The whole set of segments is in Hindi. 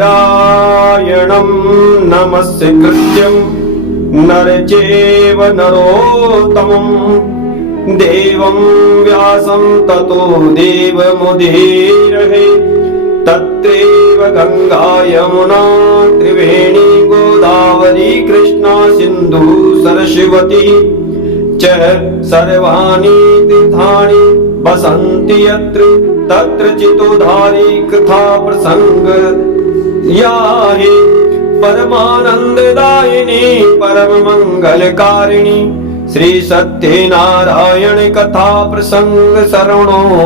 नारायणं नमस्कृत्यं नरचैव नरोत्तमं देवं व्यासं ततो देवमुदीरये। तत्रैव गंगा यमुना त्रिवेणी गोदावरी कृष्णा सिंधु सरस्वती च सर्वाणि तीर्थानि वसन्ति यत्र तत्र चितोधारी कृथा प्रसंग या हे परमानंददायिनी परम मंगलकारिणी श्री सत्यनारायण कथा प्रसंग शरणोयति।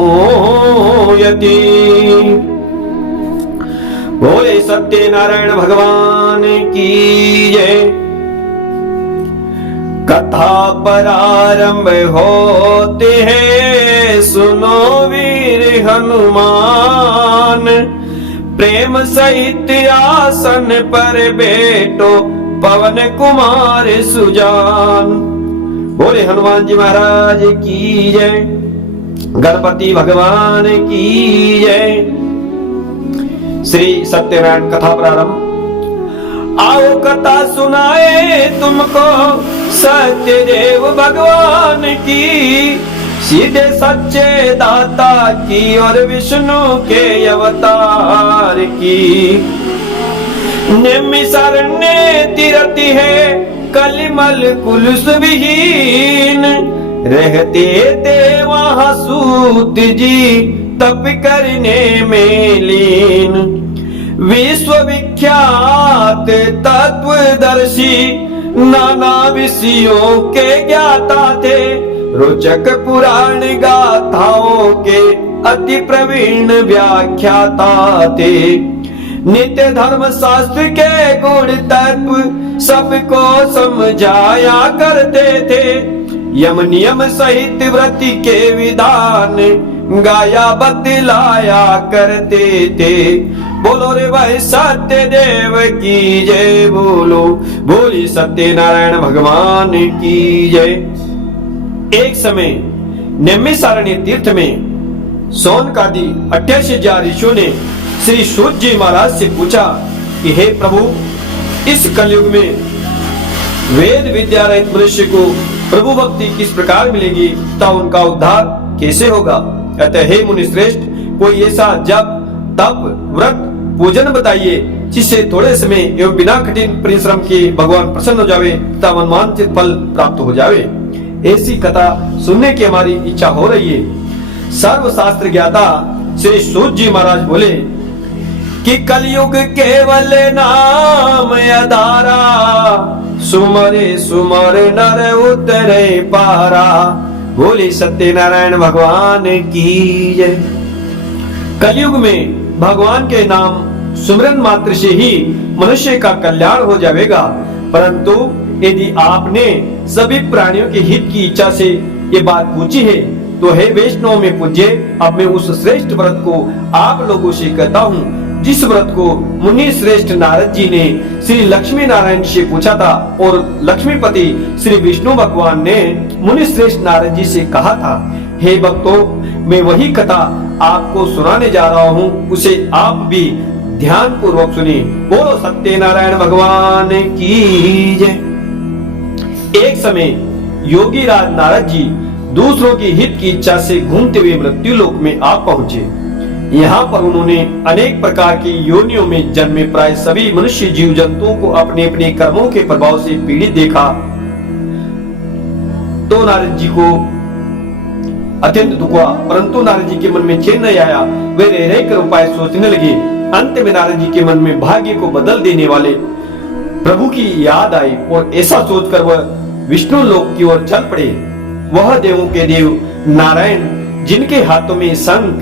बोले सत्यनारायण भगवान की जय। कथा प्रारंभ होते हैं सुनो वीर हनुमान, प्रेम सहित आसन पर बैठो पवन कुमार सुजान। बोले हनुमान जी महाराज की जय, गणपति भगवान की जय। श्री सत्यनारायण कथा प्रारंभ। आओ कथा सुनाए तुमको सत्य देव भगवान की, सीधे सच्चे दाता की और विष्णु के अवतार की। निमिषारण्य तीरथ है कलिमल कुलुष विहीन, रहते थे वहाँ सूत जी तप करने में लीन। विश्व विख्यात तत्वदर्शी नाना विषयों के ज्ञाता थे, रोचक पुराण गाथाओं के अति प्रवीण व्याख्याता थे। नित्य धर्म शास्त्र के गुण तत्व सबको समझाया करते थे, यम नियम सहित व्रत के विधान गाया बतलाया करते थे। बोलो रे भाई सत्य देव की जय, बोलो बोली सत्यनारायण भगवान की जय। एक समय नैमिषारण्य तीर्थ में शौनकादि 88 ऋषियों ने श्री सूत जी महाराज से पूछा कि हे प्रभु, इस कलयुग में वेद विद्या रहित मनुष्य को प्रभु भक्ति किस प्रकार मिलेगी तथा उनका उद्धार कैसे होगा। अतः हे मुनि श्रेष्ठ, कोई ऐसा जप तप व्रत पूजन बताइए जिससे थोड़े समय एवं बिना कठिन परिश्रम के भगवान प्रसन्न हो जावे तथा मनवांछित फल प्राप्त हो जावे। ऐसी कथा सुनने की हमारी इच्छा हो रही है। सर्वशास्त्र ज्ञाता श्री सूत जी महाराज बोले कि कलयुग केवल नाम आधारा, सुमरे सुमर नर उतरे पारा। बोले सत्यनारायण भगवान की जय। कलयुग में भगवान के नाम सुमरन मात्र से ही मनुष्य का कल्याण हो जाएगा, परंतु यदि आपने सभी प्राणियों के हित की इच्छा से ये बात पूछी है तो हे वैष्णव में पूज्य, अब मैं उस श्रेष्ठ व्रत को आप लोगों से कहता हूँ जिस व्रत को मुनि श्रेष्ठ नारद जी ने श्री लक्ष्मी नारायण से पूछा था और लक्ष्मीपति श्री विष्णु भगवान ने मुनि श्रेष्ठ नारद जी से कहा था। हे भक्तों, मैं वही कथा आपको सुनाने जा रहा हूँ, उसे आप भी ध्यान पूर्वक सुनिए। बोलो सत्यनारायण भगवान की जय। एक समय योगी राज नारद जी दूसरों के हित की इच्छा से घूमते हुए मृत्यु लोक में आ पहुंचे। यहाँ पर उन्होंने अनेक प्रकार की योनियों में जन्मे प्राय सभी मनुष्य जीव जंतुओं को अपने अपने कर्मों के प्रभाव से पीड़ित देखा तो नारद जी को अत्यंत दुख हुआ, परंतु नारद जी के मन में चैन नहीं आया। वे रह रहकर उपाय सोचने लगे। अंत में नारद जी के मन में भाग्य को बदल देने वाले प्रभु की याद आई और ऐसा सोचकर वह विष्णु लोक की ओर चल पड़े। वह देवों के देव नारायण, जिनके हाथों में शंख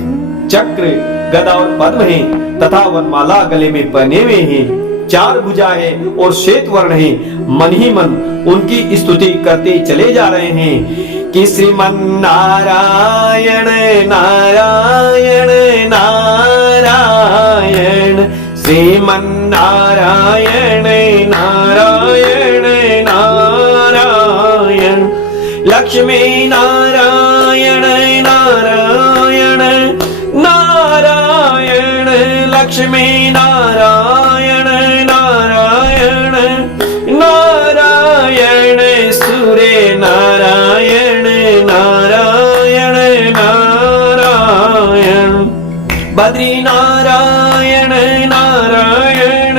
चक्र गदा और पद्म है तथा वनमाला गले में पहने हुए हैं, 4 भुजा है और श्वेत वर्ण है, मन ही मन उनकी स्तुति करते चले जा रहे हैं कि श्रीमन नारायण नारायण नारायण, श्रीमन नारायण नारायण नारायण, लक्ष्मी नारायण नारायण नारायण लक्ष्मी नारायण नारायण नारायण सूर्य नारायण नारायण नारायण बद्री नारायण नारायण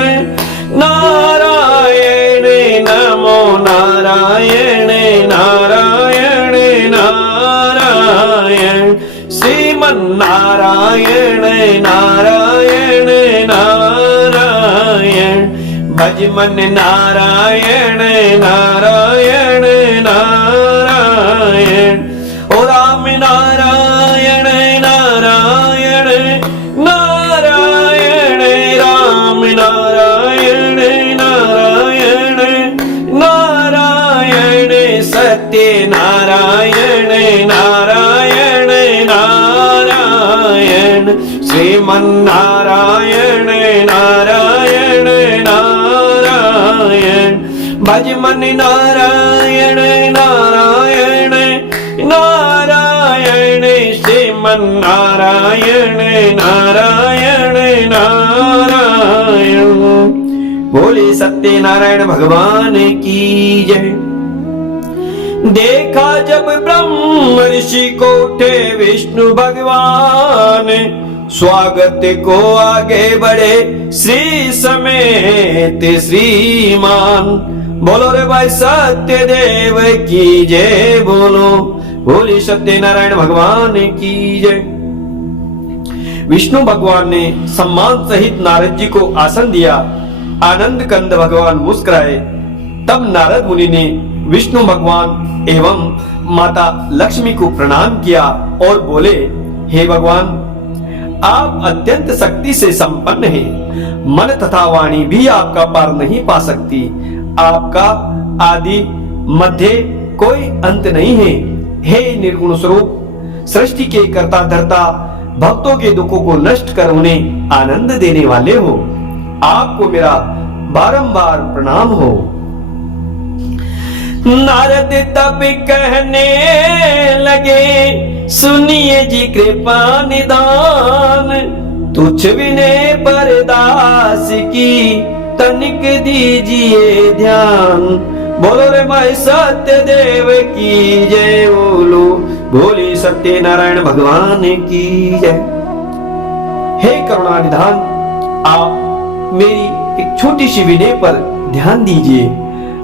नारायण नमो नारायण नारायण नारायण श्रीमन्नारायण नारायण नारायण भजमन नारायण नारायण नारायण ओ राम नारायण नारायण नारायण राम नारायण नारायण नारायण सत्य नारायण नारायण नारायण श्रीमन्नारायण नारायण नारायण भजमन नारायण नारायण नारायण श्रीमन्नारायण नारायण नारायण बोले सत्यनारायण भगवान की जय। देखा जब ब्रह्म ऋषि को उठे विष्णु भगवान, स्वागत को आगे बढ़े श्री समेत श्रीमान। बोलो रे भाई सत्यदेव की जय, बोलो बोले सत्यनारायण भगवान की जय। विष्णु भगवान ने सम्मान सहित नारद जी को आसन दिया। आनंद कंद भगवान मुस्कुराए। तब नारद मुनि ने विष्णु भगवान एवं माता लक्ष्मी को प्रणाम किया और बोले, हे भगवान, आप अत्यंत शक्ति से संपन्न हैं। मन तथा वाणी भी आपका पार नहीं पा सकती। आपका आदि मध्य कोई अंत नहीं है। हे निर्गुण स्वरूप, सृष्टि के कर्ता धर्ता, भक्तों के दुखों को नष्ट कर उन्हें आनंद देने वाले हो। आपको मेरा बारंबार प्रणाम हो। नारद तब कहने लगे, सुनिए जी कृपा निदान, तुच्छ विनय परदास की तनिक दीजिए ध्यान। बोलो रे भाई सत्यदेव की जय, बोलो बोली सत्यनारायण भगवान की जय। हे करुणा निधान, आप मेरी एक छोटी सी विनय पर ध्यान दीजिए।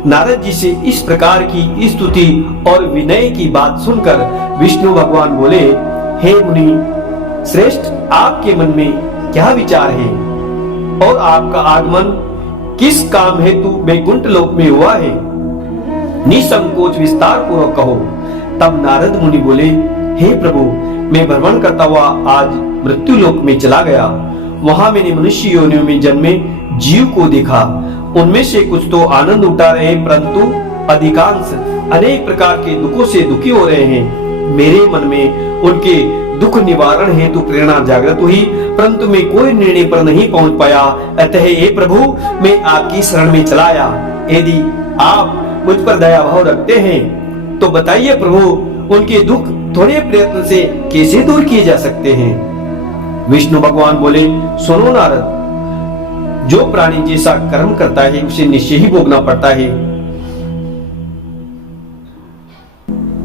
नारद जी से इस प्रकार की स्तुति और विनय की बात सुनकर विष्णु भगवान बोले, हे मुनि श्रेष्ठ, आपके मन में क्या विचार है और आपका आगमन किस काम हेतु वैकुंठ लोक में हुआ है? निसंकोच विस्तार पूर्वक कहो। तब नारद मुनि बोले, हे प्रभु, मैं भ्रमण करता हुआ आज मृत्यु लोक में चला गया। वहां मैंने मनुष्य योनियों में जन्मे जीव को देखा। उनमें से कुछ तो आनंद उठा रहे हैं, परंतु अधिकांश अनेक प्रकार के दुखों से दुखी हो रहे हैं। मेरे मन में उनके दुख निवारण हेतु प्रेरणा जागृत हुई, परंतु मैं कोई निर्णय पर नहीं पहुंच पाया। अतः हे प्रभु, मैं आपकी शरण में चला आया। यदि आप मुझ पर दया भाव रखते हैं तो बताइए प्रभु, उनके दुख थोड़े प्रयत्न से कैसे दूर किए जा सकते हैं? विष्णु भगवान बोले, सुनो नारद, जो प्राणी जैसा कर्म करता है उसे निश्चय ही भोगना पड़ता है।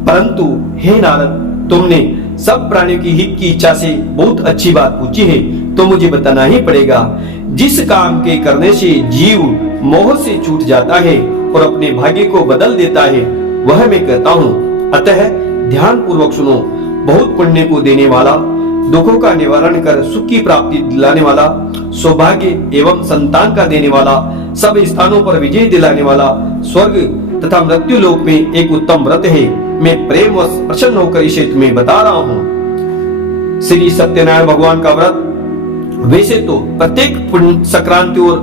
परंतु हे नारद, तुमने सब प्राणियों की हित की इच्छा से बहुत अच्छी बात पूछी है, तो मुझे बताना ही पड़ेगा। जिस काम के करने से जीव मोह से छूट जाता है और अपने भाग्य को बदल देता है, वह मैं कहता हूँ। अतः ध्यान पूर्वक सुनो। बहुत पुण्य को देने वाला, दुखों का निवारण कर सुख की प्राप्ति दिलाने वाला, सौभाग्य एवं संतान का देने वाला, सब स्थानों पर विजय दिलाने वाला, स्वर्ग तथा मृत्यु लोक में एक उत्तम व्रत है। मैं प्रेम व प्रसन्न होकर इसे तुम्हें बता रहा हूँ। श्री सत्यनारायण भगवान का व्रत वैसे तो प्रत्येक संक्रांति और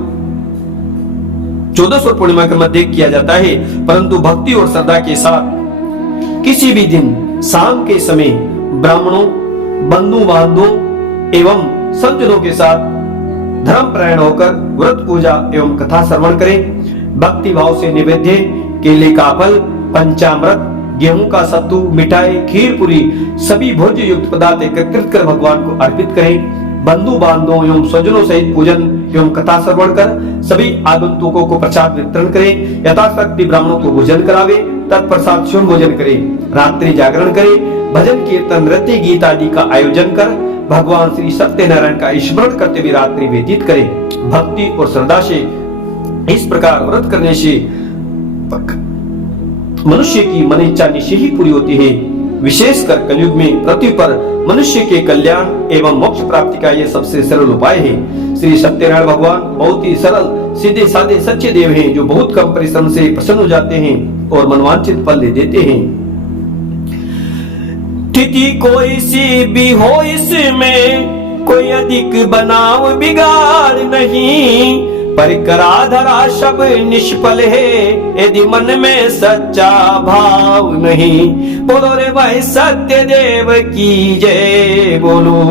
1400 पूर्णिमा के मध्य किया जाता है, परंतु भक्ति और श्रद्धा के साथ किसी भी दिन शाम के समय ब्राह्मणों, बंधु बांधवों एवं संतजनों के साथ धर्मपरायण होकर व्रत पूजा एवं कथा श्रवण करें। भक्ति भाव से निवेद्य केले का फल, पंचामृत, गेहूं का सत्तू, मिठाई, खीर पूरी, सभी भोज्य युक्त पदार्थ एकत्रित कर भगवान को अर्पित करें। बंधु बांधवों एवं स्वजनों सहित पूजन एवं कथा श्रवण कर सभी आगंतुकों को प्रसाद वितरण करे, यथाशक्ति ब्राह्मणों को भोजन करावे, तत्प्रसाद स्वयं भोजन करे, रात्रि जागरण करे, भजन कीर्तन नृत्य गीत आदि का आयोजन कर भगवान श्री सत्यनारायण का स्मरण करते हुए रात्रि व्यतीत करे। भक्ति और श्रद्धा से इस प्रकार व्रत करने से मनुष्य की मन इच्छा निश्चय ही पूरी होती है। विशेषकर कलयुग में पृथ्वी पर मनुष्य के कल्याण एवं मोक्ष प्राप्ति का यह सबसे सरल उपाय है। श्री सत्यनारायण भगवान बहुत ही सरल, सीधे साधे सच्चे देव हैं, जो बहुत कम परिश्रम से प्रसन्न हो जाते हैं और मनवांछित फल दे देते हैं। तिथि कोई सी भी हो इसमें कोई अधिक बनाव बिगाड़ नहीं, पर करा धरा सब निष्फल है यदि मन में सच्चा भाव नहीं। बोलो रे भाई सत्य देव की जय बोलो।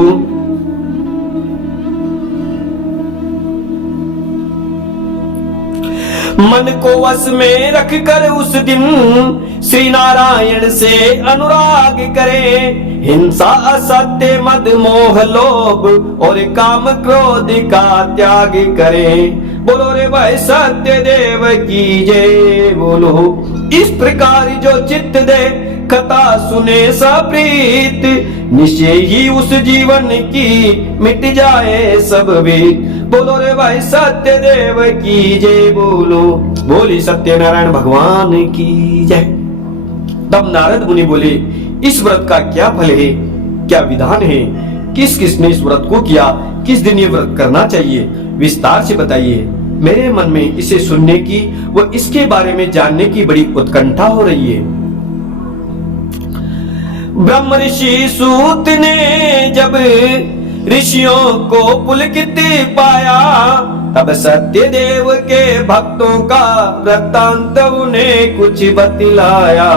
मन को वश में रख कर उस दिन श्री नारायण से अनुराग करे, हिंसा असत्य मद मोह लोभ और काम क्रोध का त्याग करे। बोलो रे भाई सत्य देव की जय बोलो। इस प्रकार जो चित्त दे कथा सुने सप्रीत, निश्चय ही उस जीवन की मिट जाए सब भीत। बोलो रे भाई सत्य देव की जय बोलो। बोली सत्यनारायण भगवान की जय। तब नारद मुनि बोले, इस व्रत का क्या फल है, क्या विधान है, किस किसने इस व्रत को किया, किस दिन ये व्रत करना चाहिए, विस्तार से बताइए। मेरे मन में इसे सुनने की व इसके बारे में जानने की बड़ी उत्कंठा हो रही है। ब्रह्म ऋषि सूत ने जब ऋषियों को पुलकित पाया, तब सत्य देव के भक्तों का वृत्तांत उन्हें कुछ बतलाया।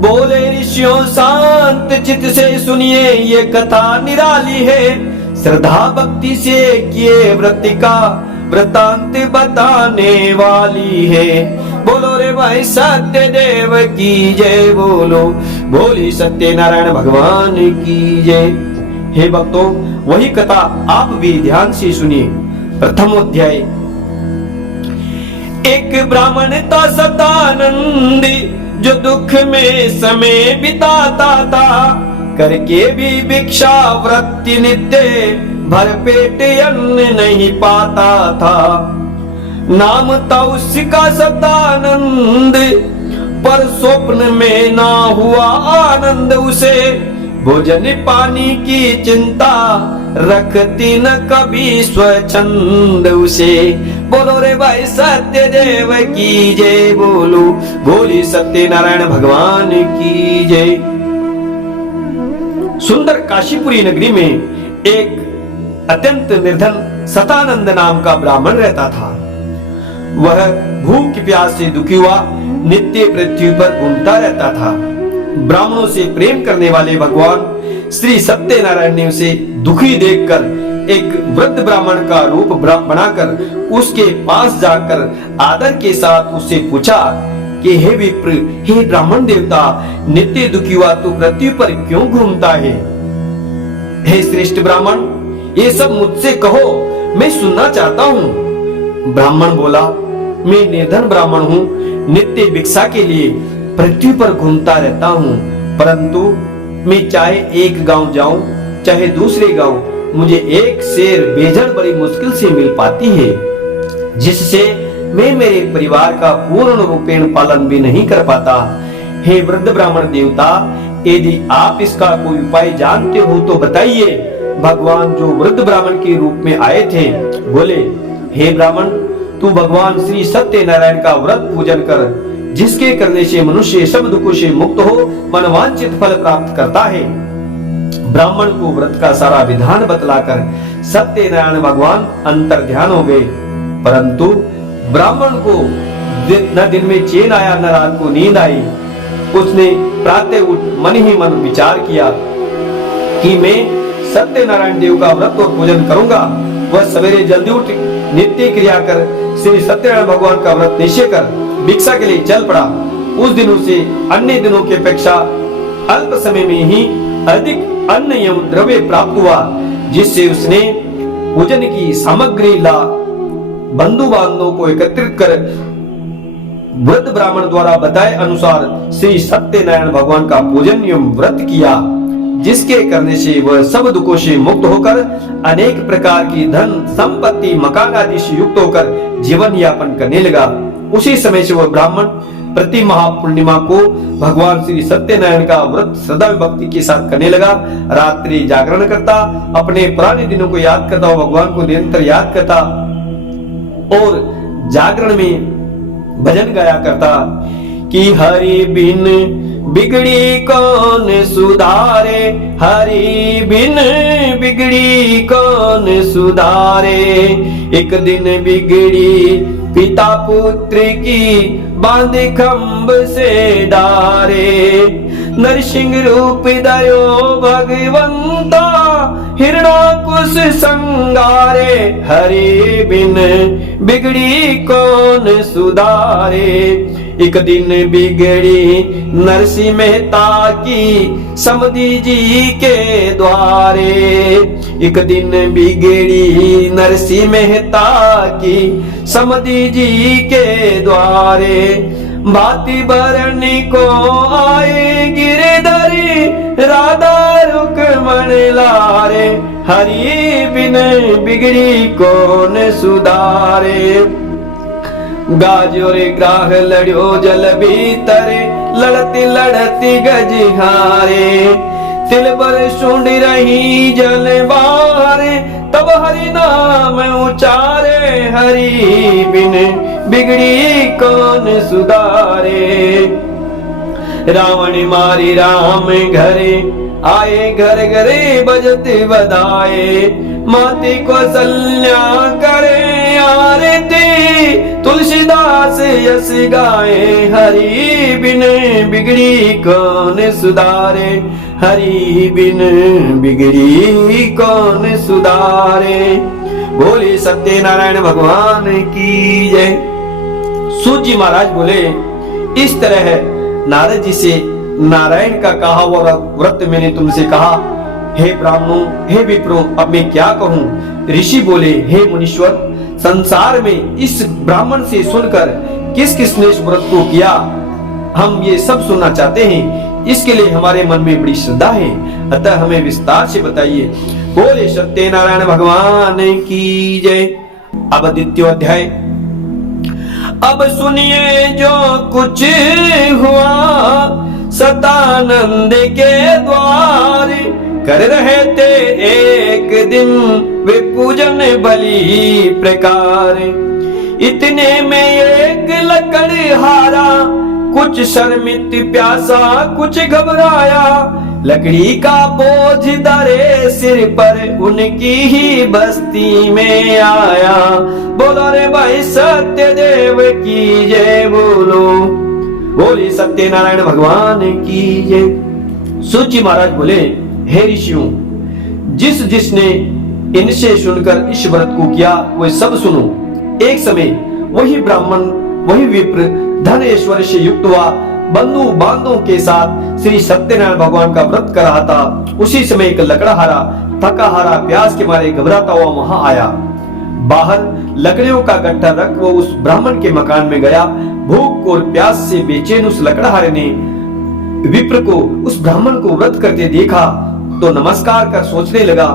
बोले ऋषियों शांत चित्त से सुनिए, ये कथा निराली है, श्रद्धा भक्ति से किए व्रत का वृत्तांत बताने वाली है। बोलो रे भाई सत्य देव की जय बोलो। बोली सत्यनारायण भगवान की जय। हे भक्तों, वही कथा आप भी ध्यान से सुनिए। प्रथम अध्याय। एक ब्राह्मण था सतानंद, जो दुख में समय बिताता था, करके भी भिक्षा वृत्ति नित्य भर पेट अन्न नहीं पाता था। नाम था उसका सतानंद, पर स्वप्न में ना हुआ आनंद उसे। भोजन पानी की चिंता रखती न कभी स्वच्छंद उसे। बोलो रे भाई सत्य देव की जय बोलो। बोली सत्यनारायण भगवान की जय। सुंदर काशीपुरी नगरी में एक अत्यंत निर्धन सतानंद नाम का ब्राह्मण रहता था। वह भूख प्यास से दुखी हुआ नित्य पृथ्वी पर घूमता रहता था। ब्राह्मणों से प्रेम करने वाले भगवान श्री सत्यनारायण ने उसे दुखी देखकर एक वृद्ध ब्राह्मण का रूप बनाकर उसके पास जाकर आदर के साथ उससे पूछा कि हे विप्र, हे ब्राह्मण देवता, नित्य दुखी हुआ तू पृथ्वी पर क्यों घूमता है? हे श्रेष्ठ ब्राह्मण, ये सब मुझसे कहो, मैं सुनना चाहता हूँ। ब्राह्मण बोला, मैं निर्धन ब्राह्मण हूँ, नित्य भिक्षा के लिए पृथ्वी पर घूमता रहता हूँ, परंतु मैं चाहे एक गांव जाऊं चाहे दूसरे गांव, मुझे एक शेर बेजड़ बड़ी मुश्किल से मिल पाती है, जिससे मैं मेरे परिवार का पूर्ण रूपेण पालन भी नहीं कर पाता। हे वृद्ध ब्राह्मण देवता, यदि आप इसका कोई उपाय जानते हो तो बताइए। भगवान जो वृद्ध ब्राह्मण के रूप में आए थे बोले, हे ब्राह्मण, तू भगवान श्री सत्यनारायण का व्रत पूजन कर, जिसके करने से मनुष्य सब दुखों से मुक्त हो मनवांछित फल प्राप्त करता है। ब्राह्मण को व्रत का सारा विधान बतलाकर सत्यनारायण भगवान अंतर ध्यान हो गए, परंतु ब्राह्मण को न दिन में चैन आया न रात को नींद आई। उसने प्रातः उठ मन ही मन विचार किया कि मैं सत्यनारायण देव का व्रत और पूजन करूंगा। वह सवेरे जल्दी उठ नित्य क्रिया कर श्री सत्यनारायण भगवान का व्रत निश्चय कर भिक्षा के लिए चल पड़ा। उस दिन उसे अन्य दिनों की अपेक्षा अल्प समय में ही अधिक अन्न एवं द्रव्य प्राप्त हुआ। जिससे उसने पूजन की सामग्री ला बंधु बांधवों को एकत्रित कर व्रत ब्राह्मण द्वारा बताए अनुसार श्री सत्यनारायण भगवान का पूजन एवं व्रत किया, जिसके करने से वह सब दुखों से मुक्त होकर अनेक प्रकार की धन संपत्ति मकान आदि से युक्त होकर जीवन यापन करने लगा। उसी समय से वह ब्राह्मण प्रति महापूर्णिमा को भगवान श्री सत्यनारायण का व्रत श्रद्धा भक्ति के साथ करने लगा। रात्रि जागरण करता, अपने पुराने दिनों को याद करता और भगवान को निरंतर याद करता और जागरण में भजन गाया करता कि हरि बिन बिगड़ी कौन सुधारे, हरि बिन बिगड़ी कौन सुधारे। एक दिन बिगड़ी पिता पुत्र की बांध खंभ से डारे, नरसिंह रूप दयो भगवंता हिरणाकुश संगारे। हरि बिन बिगड़ी कौन सुधारे। एक दिन बिगड़ी नरसिंह मेहता की समधी जी के द्वारे, एक दिन बिगड़ी नरसिंह मेहता की समधी जी के द्वारे। भांति भरने को आए गिरधरी राधा रुक्मण लारे, हरि बिन बिगड़ी कौन सुधारे। गाजो रे ग्राह लड़ो जल भीतर, लड़ती लड़ती गज हारे। तिल पर सुंड रही जल बारे, तब हरि नाम उचारे। हरि बिन बिगड़ी कौन सुधारे। रावण मारी राम घरे आए, घर घरे बजत बधाए। माती कौशल्या करे आरती, तुलसीदास यस गाए। हरि बिन बिगड़ी कौन सुधारे, हरि बिन बिगड़ी कौन सुधारे। बोले सत्यनारायण भगवान की जय। सूत जी महाराज बोले, इस तरह नारद जी से नारायण का कहा हुआ व्रत मैंने तुमसे कहा। हे ब्राह्मणों, हे विप्रों, अब मैं क्या कहूँ। ऋषि बोले, हे मुनीश्वर, संसार में इस ब्राह्मण से सुनकर किस किसने इस व्रत को किया, हम ये सब सुनना चाहते हैं। इसके लिए हमारे मन में बड़ी श्रद्धा है, अतः हमें विस्तार से बताइए। बोले सत्यनारायण भगवान की जय। अब द्वितीय अध्याय। अब सुनिए जो कुछ हुआ सतानंद के द्वार। कर रहे थे एक दिन वे पूजन बलि प्रकार। इतने में एक लकड़हारा कुछ शर्मित प्यासा कुछ घबराया। लकड़ी का बोझ धरे सिर पर उनकी ही बस्ती में आया। बोलो रे भाई सत्यदेव की जय बोलो। बोले सत्यनारायण भगवान की जय। सूत जी महाराज बोले, हे ऋषियों, जिसने इनसे सुनकर इस व्रत को किया वे सब सुनो। एक समय वही ब्राह्मण, वही विप्र धन ऐश्वर्य से युक्त हुआ बंधु बांधवों के साथ श्री सत्यनारायण भगवान का व्रत कर रहा था। उसी समय एक लकड़हारा थकाहारा प्यास के मारे घबराता हुआ वहां आया। बाहर लकड़ियों का गट्ठा रख वो उस ब्राह्मण के मकान में गया। भूख और प्यास से बेचैन उस लकड़हारे ने विप्र को उस ब्राह्मण को व्रत करते देखा तो नमस्कार कर सोचने लगा।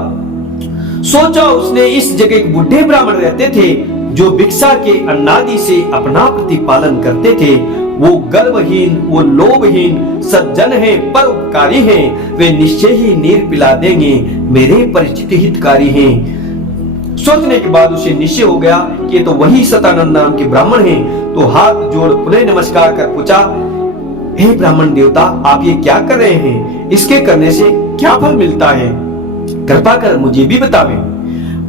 सोचा उसने इस जगह एक बूढ़े ब्राह्मण रहते थे जो भिक्षा के अन्नादि से अपना प्रतिपालन करते थे। वो गर्वहीन, वो लोभहीन सज्जन हैं, परोपकारी हैं। वे निश्चय ही नीर पिला देंगे, मेरे परिचित हितकारी हैं। सोचने के बाद उसे निश्चय हो गया कि तो वही सतानंद नाम के ब्राह्मण हैं। तो हाथ जोड़ पुनः नमस्कार कर पूछा, हे ब्राह्मण देवता, आप ये क्या कर रहे हैं? इसके करने से क्या फल मिलता है? कृपा कर मुझे भी बतावें।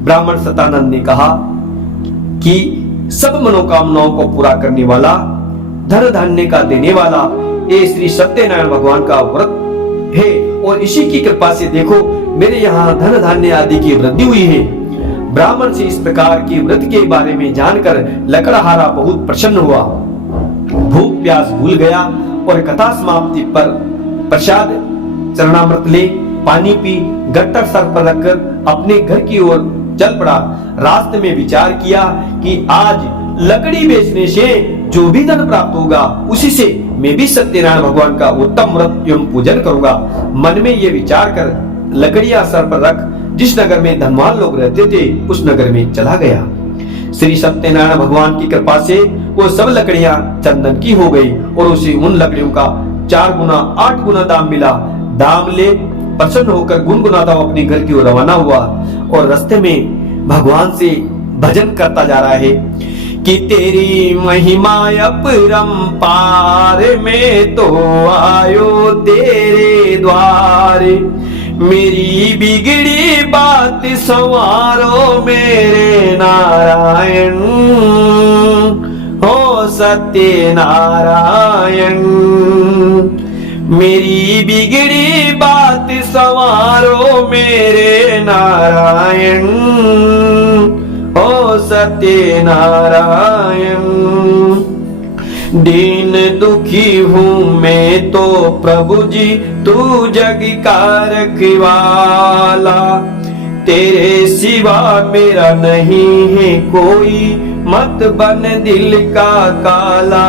ब्राह्मण सतानंद ने कहा कि सब मनोकामनाओं को पूरा करने वाला, धन धान्य का देने वाला ये श्री सत्यनारायण भगवान का व्रत है और इसी की कृपा से देखो मेरे यहाँ धन धान्य आदि की वृद्धि हुई है। ब्राह्मण से इस प्रकार के व्रत के बारे में जानकर लकड़हारा बहुत प्रसन्न हुआ। भूख प्यास भूल गया और कथा समाप्ति पर प्रसाद चरणामृत ले पानी पी, गट्टर सर पर रखकर अपने घर की ओर चल पड़ा। रास्ते में विचार किया कि आज लकड़ी बेचने से जो भी धन प्राप्त होगा उसी से मैं भी सत्यनारायण भगवान का उत्तम व्रत एवं पूजन करूंगा। मन में ये विचार कर लकड़ियां सर पर रख जिस नगर में धनवान लोग रहते थे उस नगर में चला गया। श्री सत्यनारायण भगवान की कृपा से वो सब लकड़ियां चंदन की हो गई और उसे उन लकड़ियों का 4 गुना 8 गुना दाम मिला। दाम ले प्रसन्न होकर गुनगुनाता हुआ अपने घर की ओर रवाना हुआ और रास्ते में भगवान से भजन करता जा रहा है कि तेरी महिमा अपरंपार में तो आयो तेरे द्वार, मेरी बिगड़ी बात संवारो मेरे नारायण, हो सत्य नारायण। मेरी बिगड़ी बात संवारो मेरे नारायण, हो सत्य नारायण। दीन दुखी हूँ मैं तो प्रभु जी तू जग का रखवाला, तेरे सिवा मेरा नहीं है कोई मत बन दिल का काला,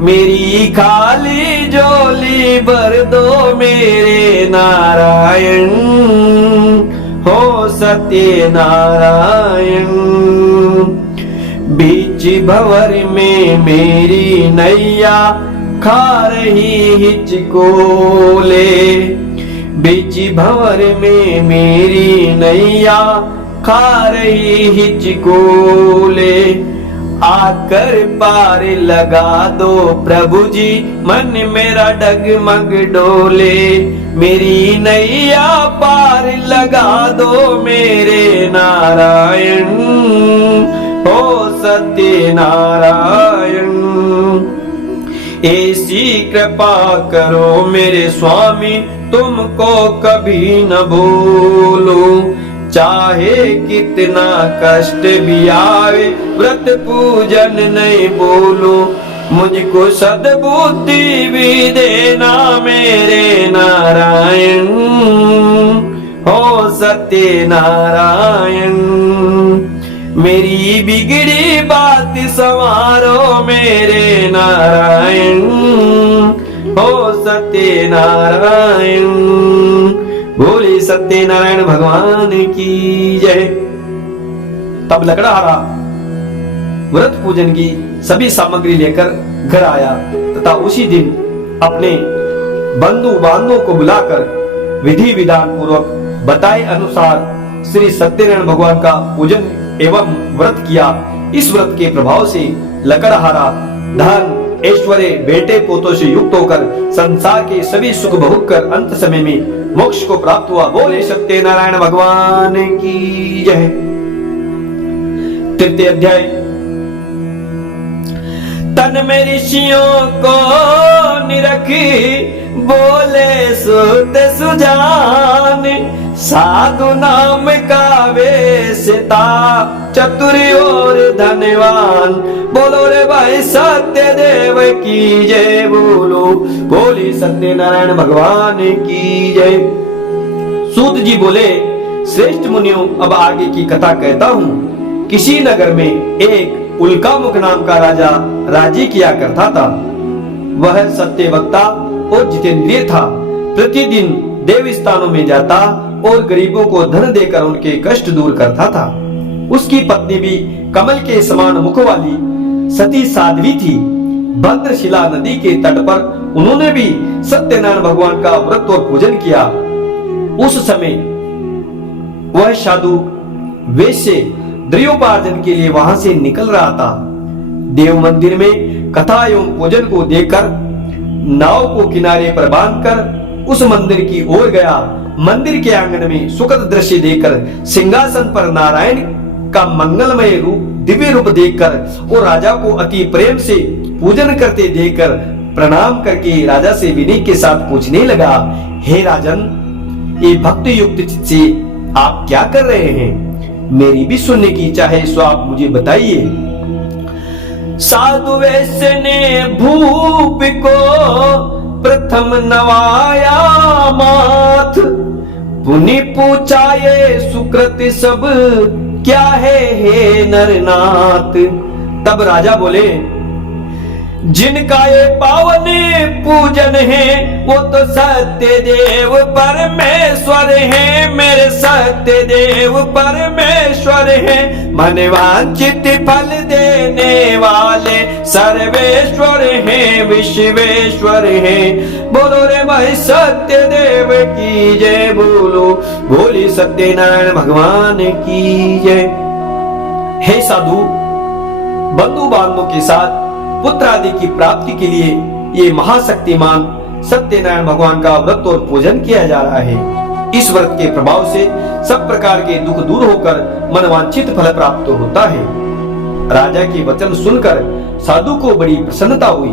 मेरी खाली झोली भर दो मेरे नारायण, हो सत्य नारायण। बीच भंवर में मेरी नैया खा रही हिचकोले, बीच भंवर में मेरी नैया खा रही हिचकोले, आकर पार लगा दो प्रभु जी मन मेरा डगमग डोले, मेरी नैया पार लगा दो मेरे नारायण, हो सत्य नारायण। ऐसी कृपा करो मेरे स्वामी तुमको कभी न भूलूं, चाहे कितना कष्ट भी आवे व्रत पूजन नहीं बोलूं, मुझको सद्बुद्धि भी देना मेरे नारायण, हो सत्य नारायण। मेरी बिगड़ी बात संवारो मेरे नारायण, हो सत्य नारायण। बोले सत्यनारायण भगवान की जय। तब लकड़हारा व्रत पूजन की सभी सामग्री लेकर घर आया तथा उसी दिन अपने बंधु बांधवों को बुलाकर विधि विधान पूर्वक बताए अनुसार श्री सत्यनारायण भगवान का पूजन एवं व्रत किया। इस व्रत के प्रभाव से लकड़हारा धन ऐश्वर्य बेटे पोतों से युक्त होकर संसार के सभी सुख भोग कर अंत समय में मोक्ष को प्राप्त हुआ। बोले सत्यनारायण भगवान की जय। तृतीय अध्याय। तन में ऋषियों को निरखी बोले सुत सुजान, साधु नाम का वेशता चतुर और धनवान। बोलो रे भाई सत्य देव की जय, बोलो बोली सत्यनारायण भगवान की जय। सूत जी बोले श्रेष्ठ मुनियों अब आगे की कथा कहता हूँ। किसी नगर में एक उल्कामुख नाम का राजा राज्य किया करता था। वह सत्य वक्ता और जितेंद्रिय था। प्रतिदिन देव स्थानों में जाता और गरीबों को धन देकर उनके कष्ट दूर करता था। उसकी पत्नी भी कमल के समान मुख वाली सती साध्वी थी। भद्रशिला नदी के तट पर उन्होंने भी सत्यनारायण भगवान का व्रत और पूजन किया। उस समय वह साधु वैश्य द्रव्योपार्जन के लिए वहां से निकल रहा था। देव मंदिर में कथा एवं पूजन को देखकर नाव को किनारे पर बांधकर उस मंदिर की ओर गया। मंदिर के आंगन में सुखद दृश्य देखकर सिंहासन पर नारायण का मंगलमय रूप दिव्य रूप देखकर और राजा को अति प्रेम से पूजन करते देखकर प्रणाम करके राजा से विनय के साथ पूछने लगा, हे राजन, ये भक्त युक्त चित्त से आप क्या कर रहे हैं? मेरी भी सुनने की इच्छा है, सो आप मुझे बताइए। साधु वैश्य ने भूप को प्रथम नवाया माथ, पुनि पूछा ये सुकृत सब क्या है हे नरनाथ। तब राजा बोले, जिनका ये पावन पूजन है वो तो सत्य देव परमेश्वर है, मेरे सत्य देव परमेश्वर है। मन वांछित फल देने वाले सर्वेश्वर हैं, विश्वेश्वर हैं। बोलो रे भाई सत्य देव की जय, बोलो बोली सत्यनारायण भगवान की जय। हे साधु, बंधु बांधवों के साथ पुत्र आदि की प्राप्ति के लिए ये महाशक्तिमान सत्यनारायण भगवान का व्रत और पूजन किया जा रहा है। इस व्रत के प्रभाव से सब प्रकार के दुख दूर होकर मनवांछित फल प्राप्त होता है। राजा के वचन सुनकर साधु को बड़ी प्रसन्नता हुई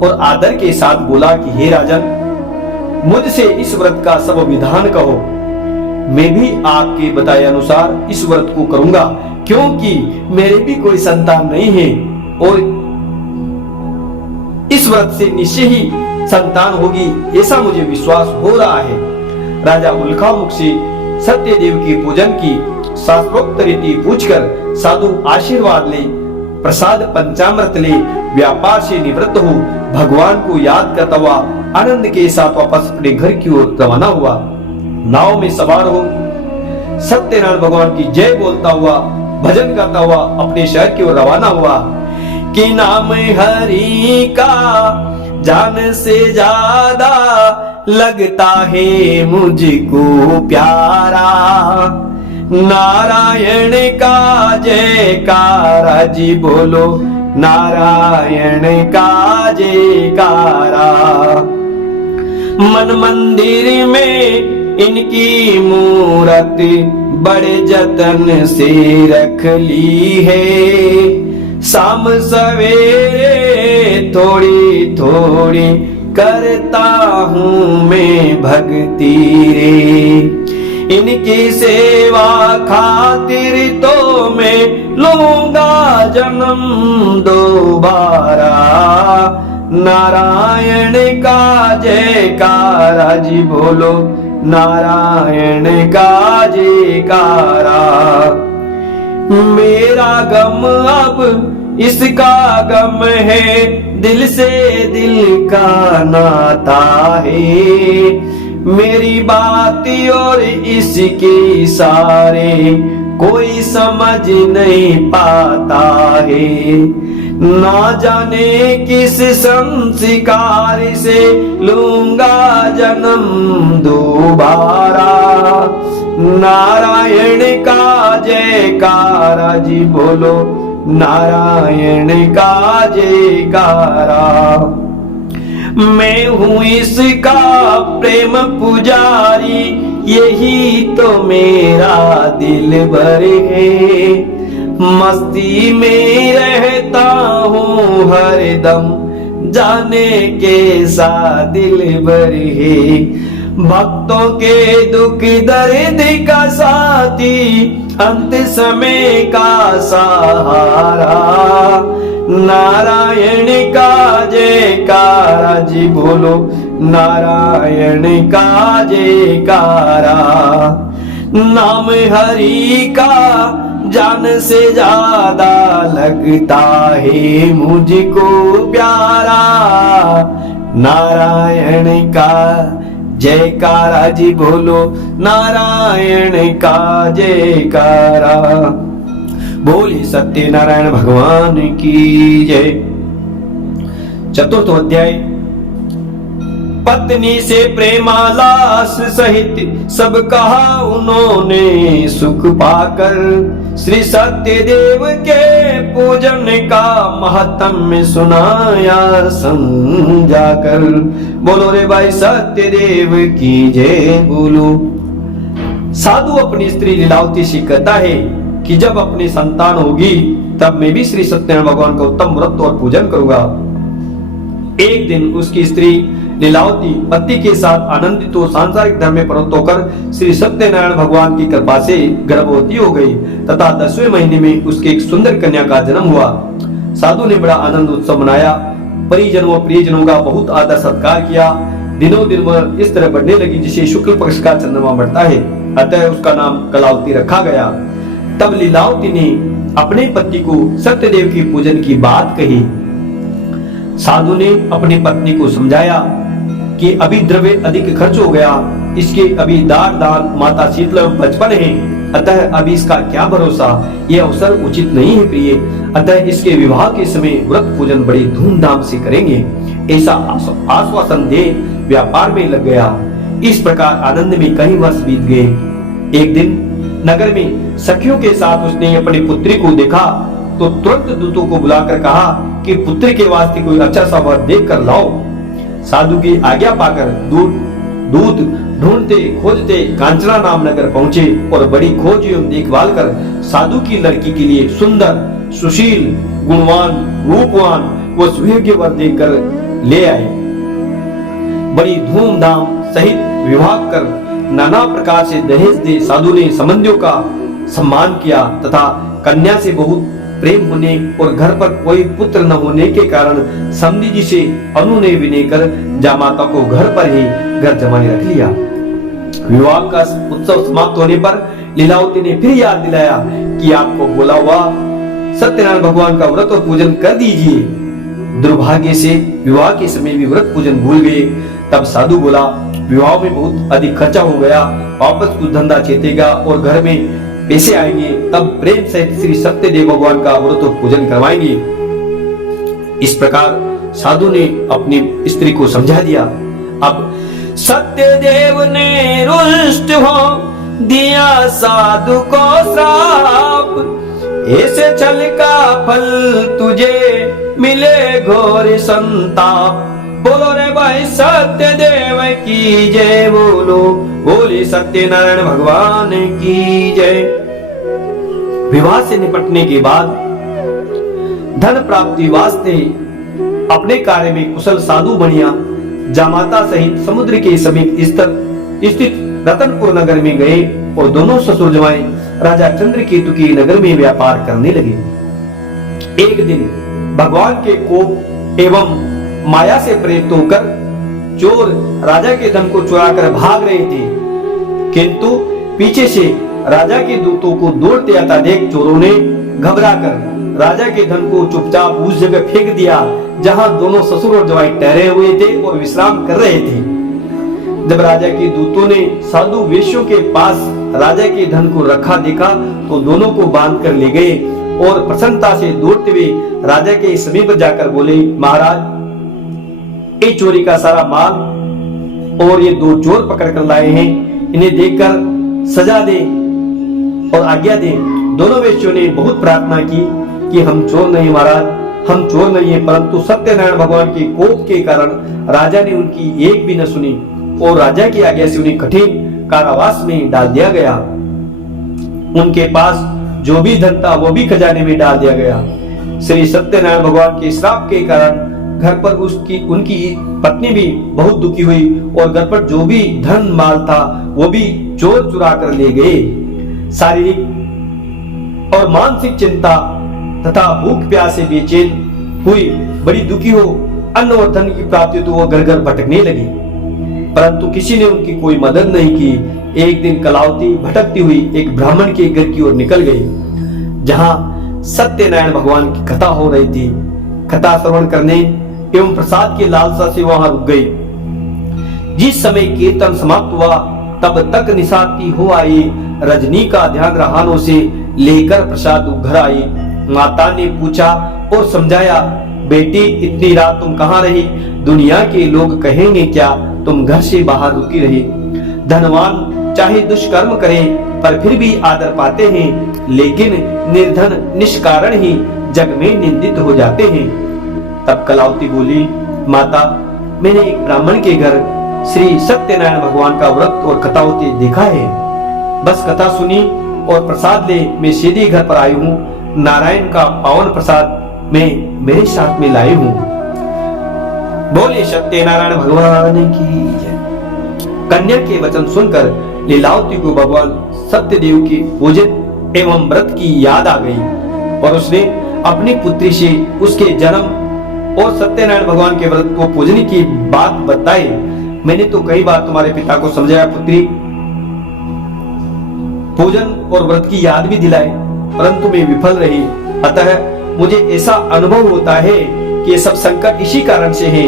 और आदर के साथ बोला कि हे राजन, मुझसे इस व्रत का सब विधान कहो, मैं भी आपके बताए अनुसार इस व्रत को करूंगा, क्योंकि मेरे भी कोई संतान नहीं है और इस व्रत से निश्चय ही संतान होगी, ऐसा मुझे विश्वास हो रहा है। राजा उल्कामुख से सत्यदेव के पूजन की शास्त्रोक्त रीति पूछकर साधु आशीर्वाद ले, प्रसाद पंचामृत ले, व्यापार से निवृत्त हो, भगवान को याद करता हुआ आनंद के साथ वापस अपने घर की ओर रवाना हुआ। नाव में सवार हो सत्यनारायण भगवान की जय बोलता हुआ, भजन करता हुआ अपने शहर की ओर रवाना हुआ। कि नाम हरि का जान से ज्यादा लगता है मुझको प्यारा, नारायण का जयकारा जी बोलो, नारायण का जयकारा। मन मंदिर में इनकी मूरत बड़े जतन से रख ली है, शाम सवेरे थोड़ी थोड़ी करता हूँ मैं भक्ति रे, इनकी सेवा खातिर तो मैं लूंगा जन्म दोबारा। नारायण का जयकारा जी बोलो, नारायण का जयकारा। मेरा गम अब इसका गम है, दिल से दिल का नाता है, मेरी बात और इसकी सारे कोई समझ नहीं पाता है। ना जाने किस संस्कार से लूंगा जन्म दोबारा। नारायण का जयकारा जी बोलो, नारायण का जयकारा। मैं हूँ इसका प्रेम पुजारी, यही तो मेरा दिल भर है, मस्ती में रहता हूँ हरदम, जाने कैसा दिल भर है। भक्तों के दुख दर्द का साथी, अंत समय का सहारा। नारायण का जयकारा जी बोलो, नारायण का जयकारा। नाम हरि का जान से ज्यादा लगता है मुझको प्यारा। नारायण का जयकारा जी बोलो, नारायण का जयकारा। बोली सत्यनारायण भगवान की जय। चतुर्थ अध्याय। पत्नी से प्रेमालास सहित सब कहा उन्होंने सुख पाकर, श्री सत्यदेव के पूजन का महत्म सुनाया समझाकर। बोलो रे भाई सत्यदेव की जय बोलो। साधु अपनी स्त्री लीलावती से कहता है कि जब अपनी संतान होगी तब मैं भी श्री सत्यनारायण भगवान का उत्तम व्रत और पूजन करूंगा। एक दिन उसकी स्त्री लीलावती पति के साथ आनंदित और सांसारिक धर्म में प्रवृत्त होकर श्री सत्यनारायण भगवान की कृपा से गर्भवती हो गई तथा 10वें महीने में उसके एक सुंदर कन्या का जन्म हुआ। साधु ने बड़ा आनंद उत्सव मनाया, परिजनों प्रियजनों का बहुत आदर सत्कार किया। दिनों दिन वह इस तरह बढ़ने लगी जिसे शुक्ल पक्ष का चंद्रमा बढ़ता है, अतः उसका नाम कलावती रखा गया। तब लीलावती ने अपने पति को सत्यदेव के पूजन की बात कही। साधु ने अपनी पत्नी को समझाया कि अभी द्रव्य अधिक खर्च हो गया, इसके अभी दान माता शीतला 55 है, अतः अभी इसका क्या भरोसा, यह अवसर उचित नहीं है प्रिय, अतः इसके विवाह के समय व्रत पूजन बड़ी धूमधाम से करेंगे, ऐसा आश्वासन दे व्यापार में लग गया। इस प्रकार आनंद में कई वर्ष बीत गए। एक दिन नगर में सखियों के साथ उसने अपनी पुत्री को देखा तो तुरंत दूतों को बुलाकर कहा कि पुत्र के वास्ते कोई अच्छा सा वर देख कर लाओ। साधु की आज्ञा पाकर दूत ढूंढते खोजते कांचना नाम नगर पहुंचे और बड़ी खोज एवं देखभाल कर साधु की लड़की के लिए सुंदर, सुशील, गुणवान, रूपवान व सुयोग्य वर देकर ले आए। बड़ी धूमधाम सहित विवाह कर नाना प्रकार से दहेज दे साधु ने संबंधियों का सम्मान किया तथा कन्या से बहुत प्रेम होने और घर पर कोई पुत्र न होने के कारण समधी जी से अनुनय विनय कर जामाता को घर पर ही घर जमाने रख लिया। विवाह का उत्सव समाप्त होने पर लीलावती ने फिर याद दिलाया कि आपको बोला हुआ सत्यनारायण भगवान का व्रत और पूजन कर दीजिए। दुर्भाग्य से विवाह के समय भी व्रत पूजन भूल गए। तब साधु बोला, विवाह में बहुत अधिक खर्चा हो गया, वापस कुछ धंधा चेतेगा और घर में पैसे आएंगे, तब प्रेम सहित श्री सत्यदेव भगवान का व्रत और पूजन करवाएंगे। इस प्रकार साधु ने अपनी स्त्री को समझा दिया। अब सत्यदेव ने रुष्ट हो दिया साधु को श्राप, ऐसे छल का फल तुझे मिले घोर संताप। बोलो रे भाई सत्यदेव की जय, बोलो बोले सत्यनारायण भगवान की जय। विवाह से निपटने के बाद धन प्राप्ति वास्ते अपने कार्य में कुशल साधु बनिया जामाता सहित समुद्र के समीप स्थित रतनपुर नगर में गए और दोनों ससुर जमाई राजा चंद्रकेतु के नगर में व्यापार करने लगे। एक दिन भगवान के कोप एवं माया से प्रेरित होकर चोर राजा के धन को चुरा कर भाग रहे थे, किंतु पीछे से राजा के दूतों को दौड़ते आता देख चोरों ने घबराकर राजा के धन को चुपचाप उस जगह फेंक दिया जहां दोनों ससुर और जवाई ठहरे हुए थे और विश्राम कर रहे थे। जब राजा के दूतों ने साधु वेश्यों के पास राजा के धन को रखा देखा तो दोनों को बांध कर ले गए और प्रसन्नता से दौड़ते हुए राजा के समीप जाकर बोले, महाराज ये चोरी का सारा माल और ये 2 चोर पकड़ कर लाए हैं, इन्हें देखकर सजा दे और आज्ञा दे। दोनों वेश्यों ने बहुत प्रार्थना की कि हम चोर नहीं महाराज, हम चोर नहीं है, परंतु सत्यनारायण भगवान के कोप के कारण राजा ने उनकी एक भी न सुनी और राजा की आज्ञा से उन्हें कठिन कारावास में डाल दिया गया। उनके पास जो भी धन था वो भी खजाने में डाल दिया गया। श्री सत्यनारायण भगवान के श्राप के कारण घर पर उनकी पत्नी भी बहुत दुखी हुई और घर पर जो भी धन माल था वो भी चोर चुरा कर ले गए। शारीरिक और मानसिक चिंता तथा भूख प्यास से बेचैन हुई, बड़ी दुखी हो अन्न और धन की प्राप्ति तो वो घर घर भटकने लगी, परंतु किसी ने उनकी कोई मदद नहीं की। एक दिन कलावती भटकती हुई एक ब्राह्मण के घर की ओर निकल गई जहां सत्यनारायण भगवान की कथा हो रही थी। कथा श्रवण करने एवं प्रसाद की लालसा से वहां रुक गई। जिस समय कीर्तन समाप्त हुआ तब तक निशाती हो आई। रजनी का ध्यान रहानों से लेकर प्रसाद घर आई। माता ने पूछा और समझाया, बेटी इतनी रात तुम कहाँ रही? दुनिया के लोग कहेंगे क्या तुम घर से बाहर रुकी रही? धनवान चाहे दुष्कर्म करे पर फिर भी आदर पाते हैं, लेकिन निर्धन निष्कारण ही जग में निंदित हो जाते हैं। तब कलावती बोली, माता मैंने एक ब्राह्मण के घर श्री सत्यनारायण भगवान का व्रत और कथा होते देखा है। बस कथा सुनी और प्रसाद ले मैं सीधे घर पर आई हूँ। नारायण का पावन प्रसाद मैं मेरे साथ में लाई हूँ। बोले सत्यनारायण भगवान की जय। कन्या के वचन सुनकर लीलावती को भगवान सत्यदेव के पूजन एवं व्रत की याद आ गई और उसने अपनी पुत्री से उसके जन्म और सत्यनारायण भगवान के व्रत को पूजने की बात बताई। मैंने तो कई बार तुम्हारे पिता को समझाया पुत्री, पूजन और व्रत की याद भी दिलाई, परंतु मैं विफल रही। अतः मुझे ऐसा अनुभव होता है कि ये सब संकट इसी कारण से है।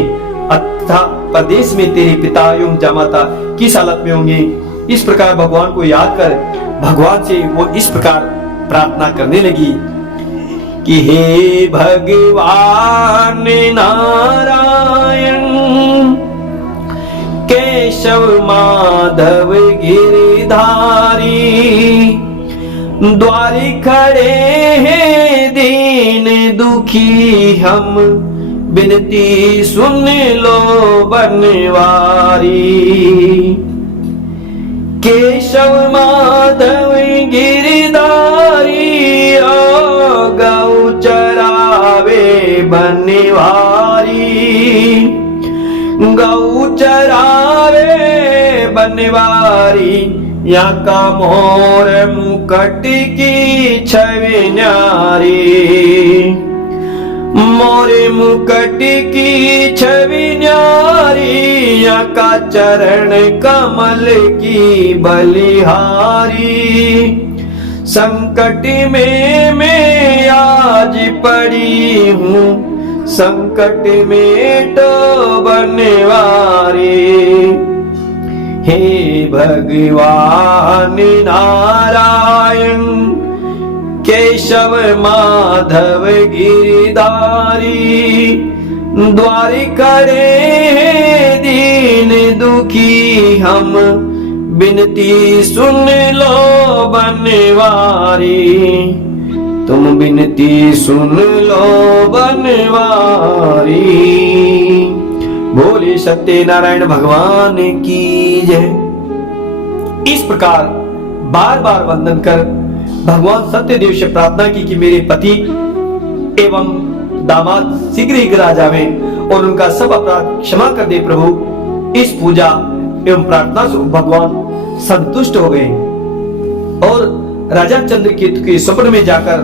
अतः प्रदेश में तेरे पिता एवं जामाता किस हालत में होंगे। इस प्रकार भगवान को याद कर भगवान से वो इस प्रकार प्रार्थना करने लगी कि हे भगवान नारायण, केशव माधव गिरधारी, द्वार खड़े हैं दीन दुखी हम, बिनती सुन लो बनवारी। केशव माधव गिरधारी, गौ चरावे बनवारी, गौ चरावे बनवारी, या का मोर मुकुट की छवि न्यारी, मोरे मुकुट की छवि न्यारी, या का चरण कमल की बलिहारी। संकट में मैं आज पड़ी हूँ, संकट में तो बनवारी। हे भगवान नारायण, केशव माधव गिरधारी, द्वार खड़े हैं दीन दुखी हम, बिनती सुन लो बनवारी। तुम बिनती सुन लो बनवारी। बोले सत्यनारायण भगवान की जय। इस प्रकार बार बार वंदन कर भगवान सत्यदेव से प्रार्थना की कि मेरे पति एवं दामाद शीघ्र ही आ जावे और उनका सब अपराध क्षमा कर दे प्रभु। इस पूजा एवं प्रार्थना से भगवान संतुष्ट हो गए और राजा चंद्रकेतु के स्वप्न में जाकर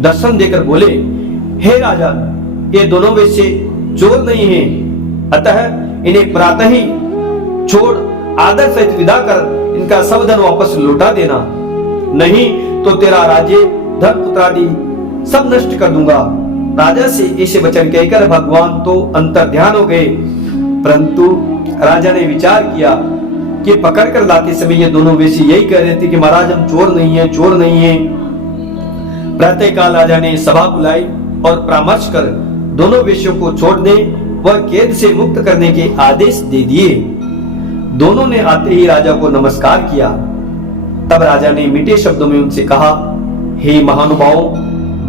दर्शन देकर बोले, हे राजा, ये दोनों वैसे चोर नहीं है, अतः इन्हें प्रातः ही छोड़ आदर सहित विदा कर इनका सब धन वापस लौटा देना, नहीं तो तेरा राज्य धन पुत्र आदि सब नष्ट कर दूंगा। राजा से ऐसे वचन कहकर भगवान तो अंतर ध्यान हो गए, परंतु राजा ने विचार किया कि पकड़ कर लाते समय ये दोनों वैसे यही कह रहे थे कि महाराज हम चोर नहीं है, चोर नहीं है। प्रातः काल राजा ने सभा बुलाई और परामर्श कर दोनों वेश्यों को छोड़ने व कैद से मुक्त करने के आदेश दे दिए। दोनों ने आते ही राजा को नमस्कार किया। तब राजा ने मीठे शब्दों में उनसे कहा, हे महानुभावों,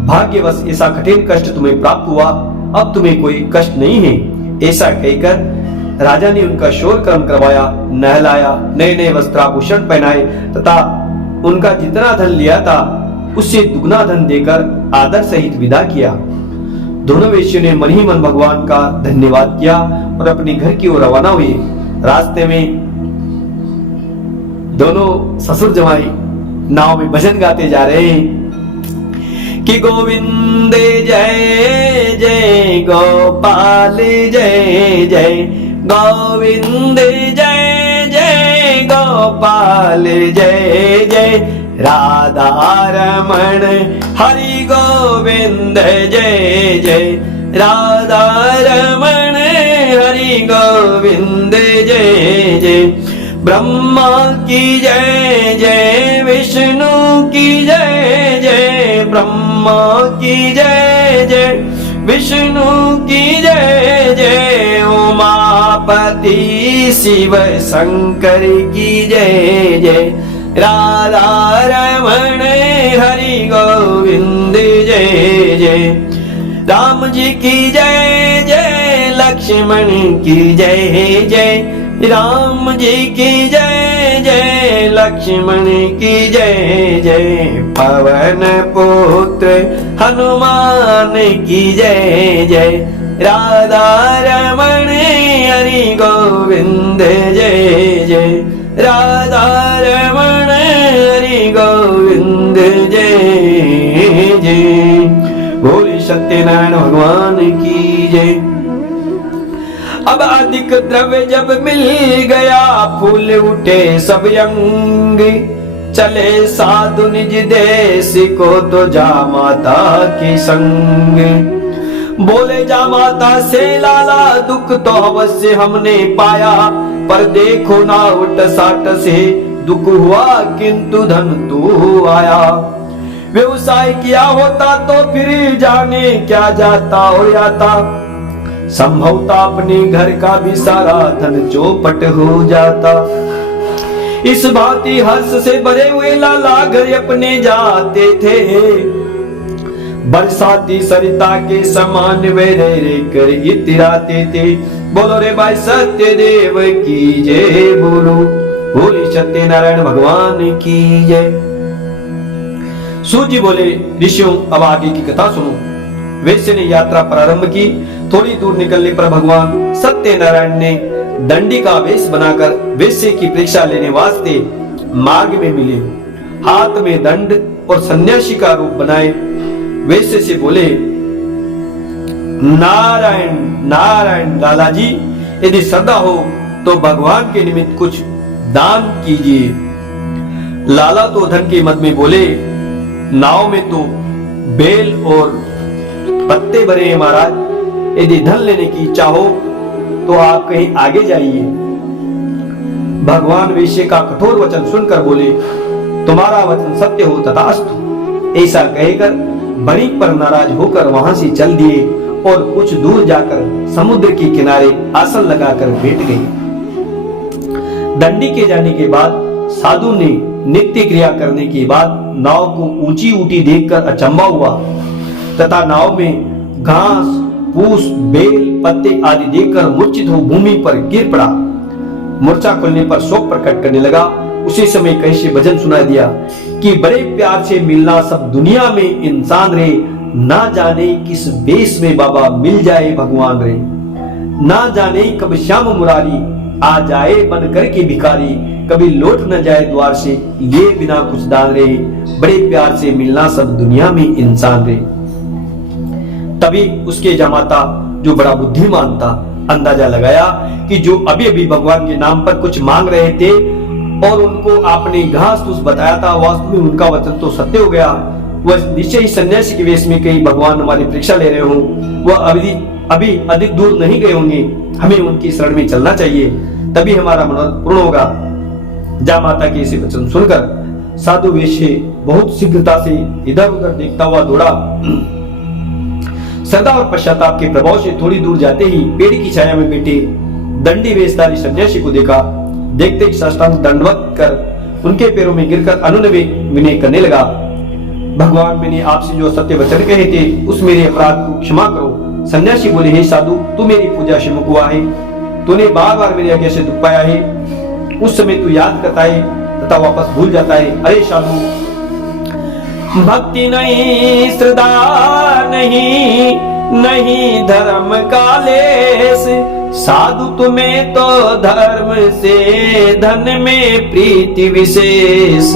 भाग्यवश ऐसा कठिन कष्ट तुम्हें प्राप्त हुआ, अब तुम्हें कोई कष्ट नहीं है। ऐसा कहकर राजा ने उनका शोर कर्म करवाया, नहलाया, नए नए वस्त्राभूषण पहनाए तथा उनका जितना धन लिया था उससे दुगना धन देकर आदर सहित विदा किया। दोनों वेश्यों ने मन ही मन भगवान का धन्यवाद किया और अपने घर की ओर रवाना हुए। रास्ते में दोनों ससुर जमाई नाव में भजन गाते जा रहे हैं कि गोविंद जय जय गोपाल जय जय, गोविंद जय जय गोपाल जय जय, राधा रमण हरि गोविंद जय जय, राधा रमण हरि गोविंद जय जय। ब्रह्मा की जय जय, विष्णु की जय जय, ब्रह्मा की जय जय, विष्णु की जय जय, उमापति शिव शंकर की जय जय, राधा रमण हरि गोविंद जय जय। राम जी की जय जय, लक्ष्मण की जय जय, राम जी की जय जय, लक्ष्मण की जय जय, पवन पुत्र हनुमान की जय जय, राधा रमण हरि गोविंद जय जय, राधा रमण हरि गोविंद जय जय। बोले सत्यनारायण भगवान की जय। अब अधिक द्रव्य जब मिल गया, फूल उठे सब अंग। चले साधु निज देश को, तो जामाता के संग। बोले जामाता से लाला, दुख तो अवश्य हमने पाया, पर देखो ना उठ साठ से दुख हुआ, किंतु धन तू आया। व्यवसाय किया होता तो फिर जाने क्या जाता और आता, संभवता अपने घर का भी सारा धन चौपट हो जाता। इस भांति हर्ष से भरे हुए लाला घर अपने जाते थे, बरसाती सरिता के समान वे रे कर इतराते थे। बोलो रे भाई सत्यदेव की जय, बोलो बोली सत्यनारायण भगवान की जय। सूत जी बोले, ऋषियों अब आगे की कथा सुनो। वैश्य ने यात्रा प्रारंभ की। थोड़ी दूर निकलने पर भगवान सत्यनारायण ने दंडी का वेश बनाकर वैश्य की परीक्षा लेने वास्ते मार्ग में मिले। हाथ में दंड और सन्यासी का रूप बनाए वैश्य से बोले, नारायण नारायण लाला जी, यदि श्रद्धा हो तो भगवान के निमित्त कुछ दान कीजिए। लाला तो धन के मद में बोले, नाव में तो बेल और पत्ते भरे हैं महाराज, यदि धन लेने की इच्छा हो तो आप कहीं आगे जाइए। भगवान वैश्य का कठोर वचन सुनकर बोले, तुम्हारा वचन सत्य हो तथास्तु। ऐसा कहकर बनी पर नाराज होकर वहां से चल दिए और कुछ दूर जाकर समुद्र के किनारे आसन लगाकर बैठ गए। दंडी के जाने के बाद साधु ने नित्य क्रिया करने के बाद नाव को ऊंची ऊटी देखकर अचंभा हुआ तथा नाव में घास फूस बेल पत्ते आदि देखकर मूर्छित हो भूमि पर गिर पड़ा। मूर्छा खुलने पर शोक प्रकट करने लगा। उसी समय कैसे भजन सुना दिया कि बड़े प्यार से मिलना सब दुनिया में इंसान रे, ना जाने किस बेस में बाबा मिल जाए भगवान रे। ना जाने कब श्याम मुरारी आ जाए बन करके भिखारी, कभी लौट न जाए द्वार से लिए बिना कुछ दान रे। बड़े प्यार से मिलना सब दुनिया में इंसान रे। तभी उसके जमाता जो बड़ा बुद्धिमान था अंदाजा लगाया कि जो अभी अभी भगवान के नाम पर कुछ मांग रहे थे और उनको आपने घास फूस बताया था, वास्तव में उनका वचन तो सत्य हो गया। वह निश्चय ही सन्यासी के वेश में कहीं भगवान हमारी परीक्षा ले रहे हो, वह अभी अधिक दूर नहीं गए होंगे। हमें उनकी शरण में चलना चाहिए, तभी हमारा मनोरथ पूर्ण होगा। जामाता के इसे वचन सुनकर साधु वेश्य बहुत शीघ्रता से इधर उधर देखता हुआ दौड़ा। श्रद्धा और पश्चाताप के प्रभाव से थोड़ी दूर जाते ही पेड़ की छाया में बैठे दंडी वेशधारी सन्यासी को देखा। देखते ही साष्टांग दंडवत कर उनके पैरों में गिरकर अनुनय विनय करने लगा। भगवान, मैंने आपसे जो सत्य वचन कहे थे उस मेरे अपराध को क्षमा करो। सन्यासी बोले, हे साधु, तू मेरी पूजा से मुख हुआ है, तूने बार बार मेरे आज्ञा से दुख पाया है। उस समय तू याद करता है तथा वापस भूल जाता है। अरे साधु, भक्ति नहीं, श्रद्धा नहीं, नहीं धर्म का लेस। साधु तुम्हें तो धर्म से, धन में प्रीति विशेष।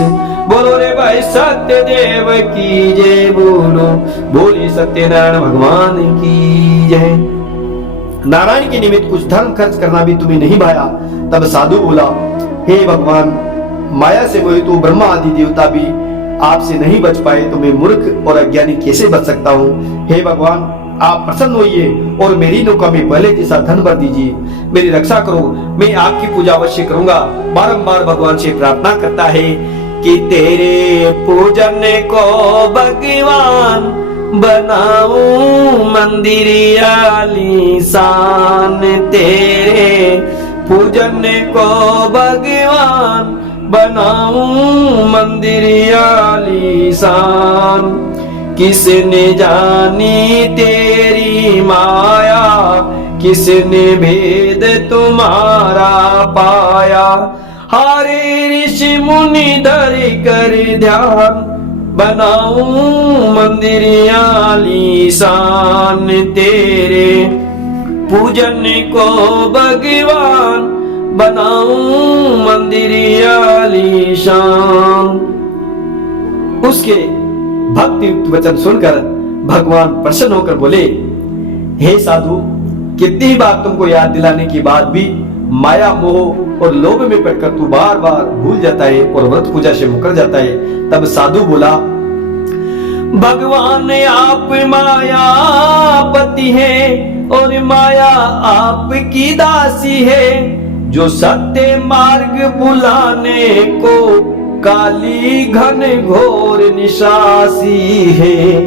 बोलो रे भाई सत्यदेव की जय, बोलो बोली सत्यनारायण भगवान की जय। नारायण के निमित्त कुछ धर्म खर्च करना भी तुम्हें नहीं भाया। तब साधु बोला, हे भगवान, माया से मोहित तो ब्रह्मा आदि देवता भी आपसे नहीं बच पाए, तो मैं मूर्ख और अज्ञानी कैसे बच सकता हूँ। हे भगवान, आप प्रसन्न होइए और मेरी नौका में पहले जैसा धन भर दीजिए। मेरी रक्षा करो, मैं आपकी पूजा अवश्य करूंगा। बारंबार भगवान से प्रार्थना करता है कि तेरे पूजन को भगवान बनाऊं मंदिर आलीशान। तेरे पूजन को भगवान बनाऊं मंदिर आलीशान। किसने जानी तेरी माया, किसने भेद तुम्हारा पाया। हरे ऋषि मुनि धर कर ध्यान, बनाऊं मंदिर आलीशान। तेरे पूजन को भगवान बनाऊं मंदिर आलीशान। उसके भक्ति वचन सुनकर भगवान प्रसन्न होकर बोले, हे साधु, कितनी बार तुमको याद दिलाने के बाद भी माया मोह और लोभ में पड़कर तू बार बार भूल जाता है और व्रत पूजा से मुकर जाता है। तब साधु बोला, भगवान आप मायापति हैं और माया आपकी दासी है, जो सत्य मार्ग बुलाने को काली घन घोर निशासी है।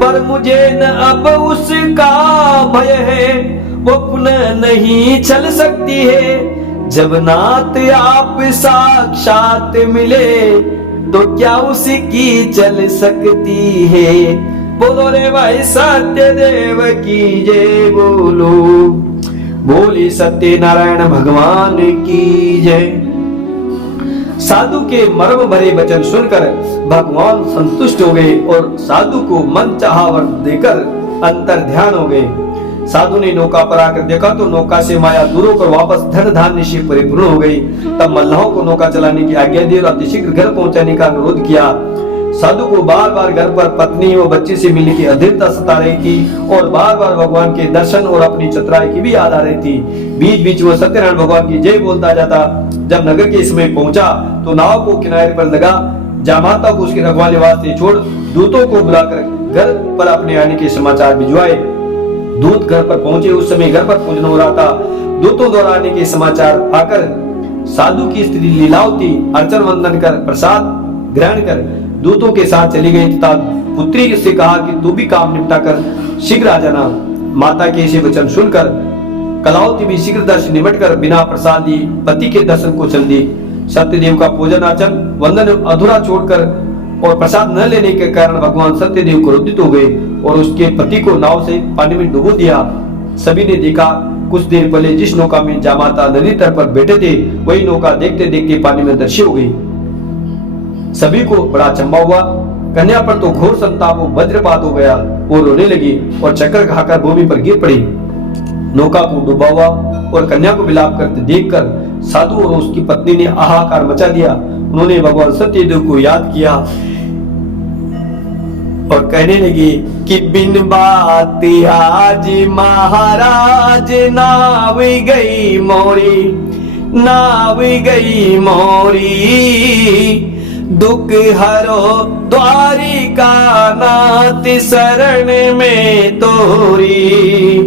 पर मुझे न अब उसका भय है, वो पुनः नहीं चल सकती है। जब नाथ आप साक्षात मिले तो क्या उसकी चल सकती है। बोलो रे भाई सत्य देव की जय बोलो, बोले सत्य नारायण भगवान की जय। साधु के मर्म भरे वचन सुनकर भगवान संतुष्ट हो गए और साधु को मन चाहा वर देकर अंतर ध्यान हो गए। साधु ने नौका पर आकर देखा तो नौका से माया दूर होकर वापस धन धान्य से परिपूर्ण हो गई। तब मल्लाहों को नौका चलाने की आज्ञा दी और अतिशीघ्र घर पहुंचाने का अनुरोध किया। साधु को बार बार घर पर पत्नी व बच्चे से मिलने की अधीरता सता रही थी और बार बार भगवान के दर्शन और अपनी चतुराई की भी याद आ रही थी। बीच बीच में सत्यनारायण भगवान की जय बोलता जाता। जब नगर के समय पहुंचा तो नाव को किनारे पर लगा, जामाता को उसके रखवाले वास्ते छोड़ दूतों को बुलाकर घर पर अपने आने के समाचार भिजवाए। दूत घर पर पहुंचे, उस समय घर पर पूजन हो रहा था। दूतों द्वारा आने के समाचार आकर साधु की स्त्री लीलावती अर्चन वंदन कर प्रसाद ग्रहण कर दूतों के साथ चली गई तथा पुत्री से कहा कि तू भी काम निपटा कर शीघ्र आ जाना। माता के ऐसे वचन सुनकर कलावती भी शीघ्र दर्शन निमट कर बिना प्रसाद दी पति के दर्शन को चल दी। सत्यदेव का पूजन अर्चन वंदन अधूरा छोड़कर और प्रसाद न लेने के कारण भगवान सत्यदेव क्रोधित हो गए और उसके पति को नाव से पानी में डुबो दिया। सभी ने देखा कुछ देर पहले जिस नौका में जामाता नदी तट पर बैठे थे वही नौका देखते देखते पानी में दर्शी हो गई। सभी को बड़ा अचंभा हुआ। कन्या पर तो घोर संताप वज्रपात हो गया। वो रोने लगी और चक्कर खाकर भूमि पर गिर पड़ी। नौका को डूबा हुआ और कन्या को विलाप करते देखकर साधु और उसकी पत्नी ने हाहाकार मचा दिया। उन्होंने भगवान सत्यदेव को याद किया और कहने लगी कि बिन बात आज महाराज नाव गई मोरी, नाव गई मोरी, दुख हरो द्वारिका नाथ शरण में तोरी।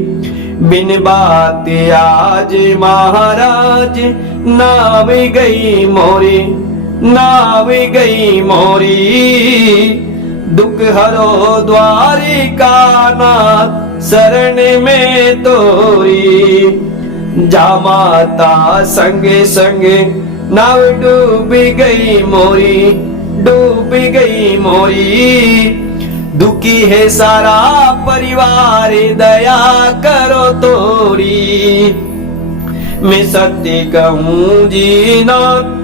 बिन बात आज महाराज नाव गई मोरी, नाव गई मोरी, दुख हरो द्वारिका नाथ शरण में तोरी। जामाता संगे संगे नाव डूब गई मोरी, डूब गई मोरी, दुखी है सारा परिवार दया करो तोरी। मैं सत्य कहूँ जी नाथ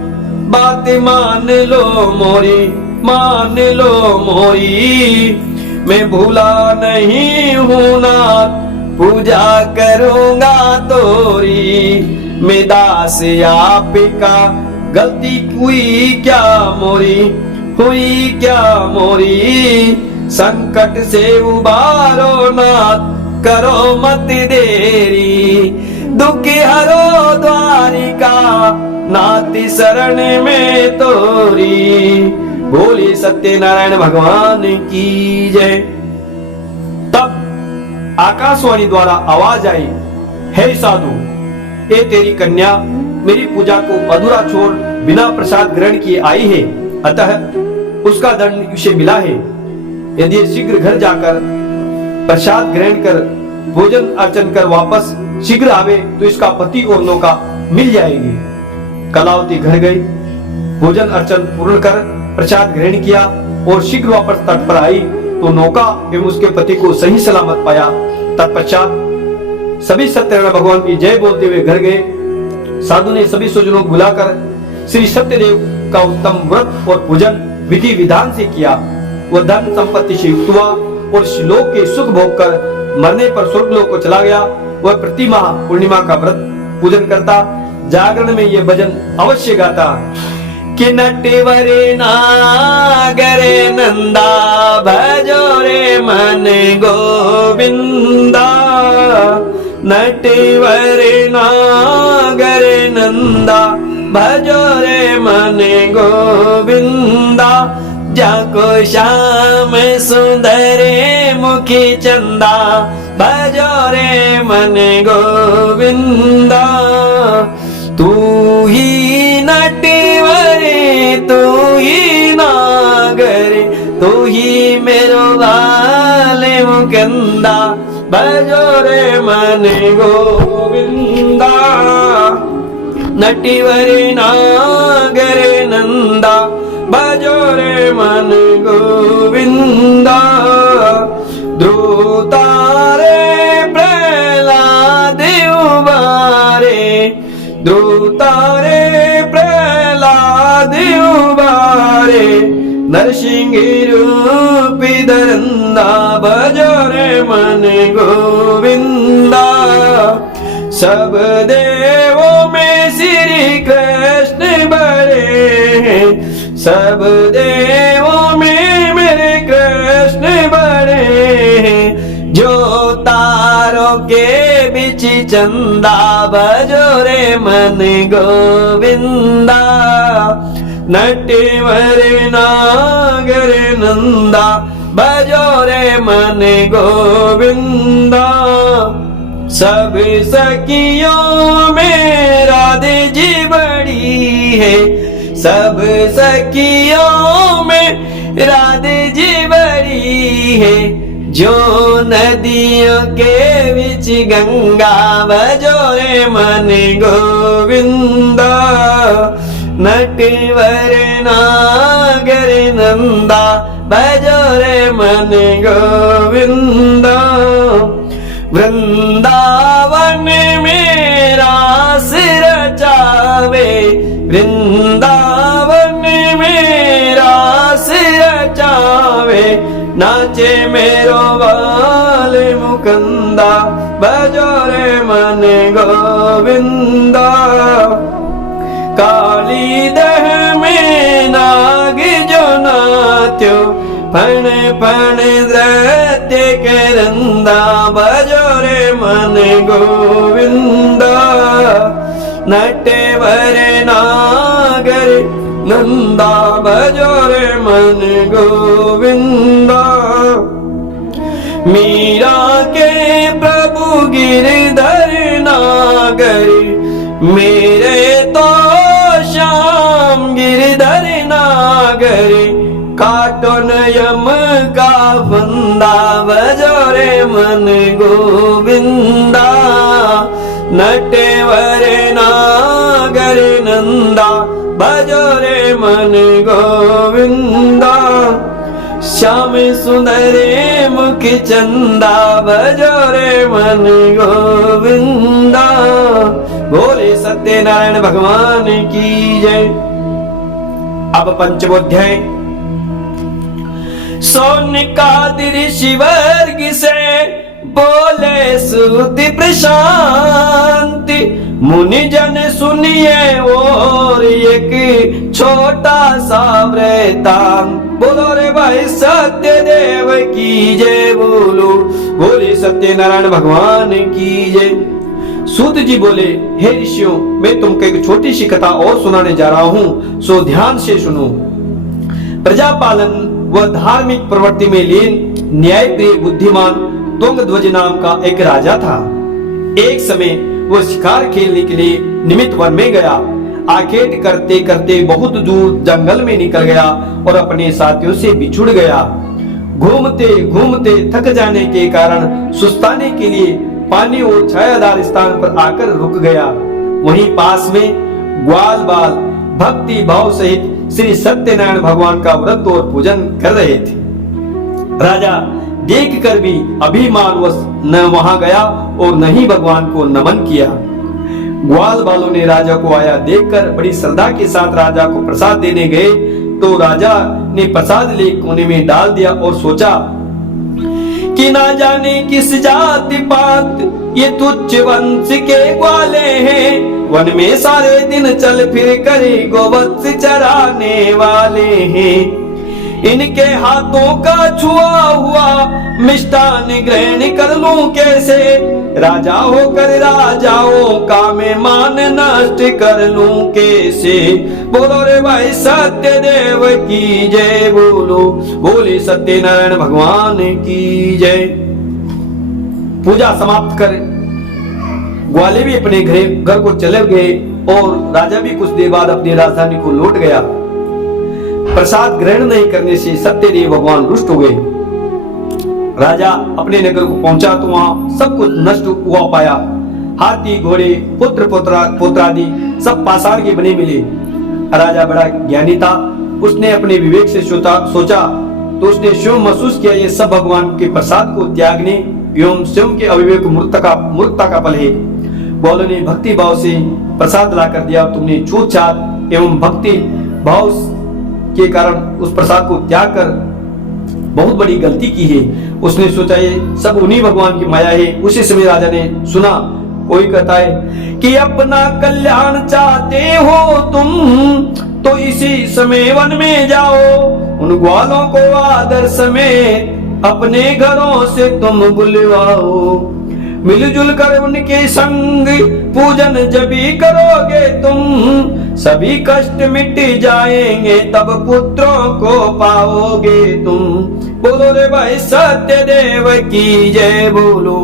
बात मान लो मोरी, मान लो मोरी, मैं भूला नहीं हूँ नाथ पूजा करूँगा तोरी। मैं दास आपका गलती हुई क्या मोरी, हुई क्या मोरी, संकट से उबारो नाथ करो मत देरी। दुख हरो द्वारिका नाथ शरण में तोरी। बोले सत्यनारायण भगवान की जय। तब आकाशवाणी द्वारा आवाज आई, हे साधु, ये तेरी कन्या मेरी पूजा को अधूरा छोड़ बिना प्रसाद ग्रहण किए आई है, अतः उसका दंड उसे मिला है। यदि शीघ्र घर जाकर प्रसाद ग्रहण कर भोजन अर्चन कर वापस शीघ्र आवे तो इसका पति और नौका मिल जाएगी। कलावती घर गई, भोजन अर्चन पूर्ण कर प्रसाद ग्रहण किया और शीघ्र वापस तट पर आई तो नौका एवं उसके पति को सही सलामत पाया। तत्पश्चात सभी सत्यनारायण भगवान की जय बोलते हुए घर गए। साधु ने सभी स्वजनों को बुलाकर श्री सत्यदेव का उत्तम व्रत और पूजन विधि विधान से किया। वह धन संपत्ति से युक्त हुआ और श्लोक के सुख भोग कर मरने पर स्वर्गलोक को चला गया। वह प्रति माह पूर्णिमा का व्रत पूजन करता, जागरण में ये भजन अवश्य गाता कि नटवरे नागरे नंदा भजो रे मन गोविंदा, नटवर नागर नंदा भजो रे मन गोविंदा जाको श्याम सुंदर मुखी चंदा भजो रे मन गोविंदा तू ही नटवरे तू ही नागर तू ही मेरो वाले मुकंदा भजो रे मन गोविंदा नटवरे नागर नंदा भजो रे मन गोविंदा ध्रुतारे प्रहलाद उबारे ध्रुतारे प्रहलाद उबारे नरसिंह रूप धरंदा भजो रे मन गोविंदा सब देवों में श्री कृष्ण बड़े सब देवों में मेरे कृष्ण बड़े जो तारों के बीच चंदा भजो रे मन गोविंदा नटवर नागर नंदा भजो रे मन गोविंदा सब सखियों में राधे जी बड़ी है सब सखियों में राधे जी बड़ी है जो नदियों के बीच गंगा भजो रे मन गोविंदा नटवर नागर नंदा भजो रे मन गोविंदा वृंदावन में रास रचावे वृंदावन में रास रचावे नाचे मेरो बाल मुकंदा भजो रे मन गोविंदा काली दह में नाग जो नात्यो फण फण नृत्य करंदा भजो रे मन गोविंदा नटवर नागर नंदा भजो रे मन गोविंदा मीरा के प्रभु गिरधर नागर मेरे तो श्याम गिरधर नागर काटो यम का फंदा भजो रे मन गोविंदा नटवर नागर नंदा भजो रे मन गोविंदा श्याम सुंदर मुख चंदा भजो रे मन गोविंदा बोले सत्यनारायण भगवान की जय। अब पंचमोध्याय सोनिकादि ऋषि वर्ग से बोले सुधि प्रशांति मुनि जन सुनिए और एक छोटा सा वृतांत बोलो रे भाई सत्य देव की जय बोलो बोले सत्यनारायण भगवान की जय। सूत जी बोले हे ऋषियों मैं तुमको एक छोटी सी कथा और सुनाने जा रहा हूँ सो ध्यान से सुनो। प्रजापालन व धार्मिक प्रवृत्ति में लीन न्यायप्रिय बुद्धिमान तुंगध्वज नाम का एक राजा था। एक समय वो शिकार खेलने के लिए निमित्त वन में गया। आखेट करते करते बहुत दूर जंगल में निकल गया और अपने साथियों से बिछुड़ गया। घूमते घूमते थक जाने के कारण सुस्ताने के लिए पानी और छायादार स्थान पर आकर रुक गया। वहीं पास में ग्वाल बाल भक्ति भाव सहित श्री सत्यनारायण भगवान का व्रत और पूजन कर रहे थे। राजा देख कर भी अभिमानवश न वहां गया और न ही भगवान को नमन किया। ग्वाल बालों ने राजा को आया देखकर बड़ी श्रद्धा के साथ राजा को प्रसाद देने गए तो राजा ने प्रसाद ले कोने में डाल दिया और सोचा कि ना जाने किस जाति पात ये तुच्छ वंश के ग्वाले हैं। वन में सारे दिन चल फिर कर गोवत्स चराने वाले हैं। इनके हाथों का छुआ हुआ मिष्टान ग्रहण कर लूं कैसे, राजा होकर राजाओं का मेहमान नष्ट कर लूं कैसे। बोलो रे भाई सत्यदेव की जय, बोलो बोले सत्यनारायण भगवान की जय। पूजा समाप्त कर ग्वाले भी अपने घर को चले गए और राजा भी कुछ देर बाद अपनी राजधानी को लौट गया। प्रसाद ग्रहण नहीं करने से सत्यदेव भगवान रुष्ट हो गए। राजा अपने नगर को पहुंचा तो वहां सब कुछ नष्ट हुआ पाया। हाथी घोड़े पुत्र पुत्रादि सब पाषाण के बने मिले। राजा बड़ा ज्ञानी था, उसने अपने विवेक से सोचा तो उसने स्वयं महसूस किया ये सब भगवान के प्रसाद को त्यागने एवं स्वयं के अविवेक मूर्खता का फल है। ग्वालों ने भक्ति भाव से प्रसाद ला कर दिया। तुमने छूतछात एवं भक्ति भाव के कारण उस प्रसाद को त्याग कर बहुत बड़ी गलती की है। उसने सोचा ये सब उन्हीं भगवान की माया है। उसी समय राजा ने सुना कोई कहता है कि अपना कल्याण चाहते हो तुम तो इसी समय वन में जाओ, उन ग्वालों को आदर समेत अपने घरों से तुम बुलवाओ। मिलजुल कर उनके संग पूजन जब भी करोगे तुम, सभी कष्ट मिट जाएंगे तब पुत्रों को पाओगे तुम। बोलो रे भाई सत्यदेव की जय, बोलो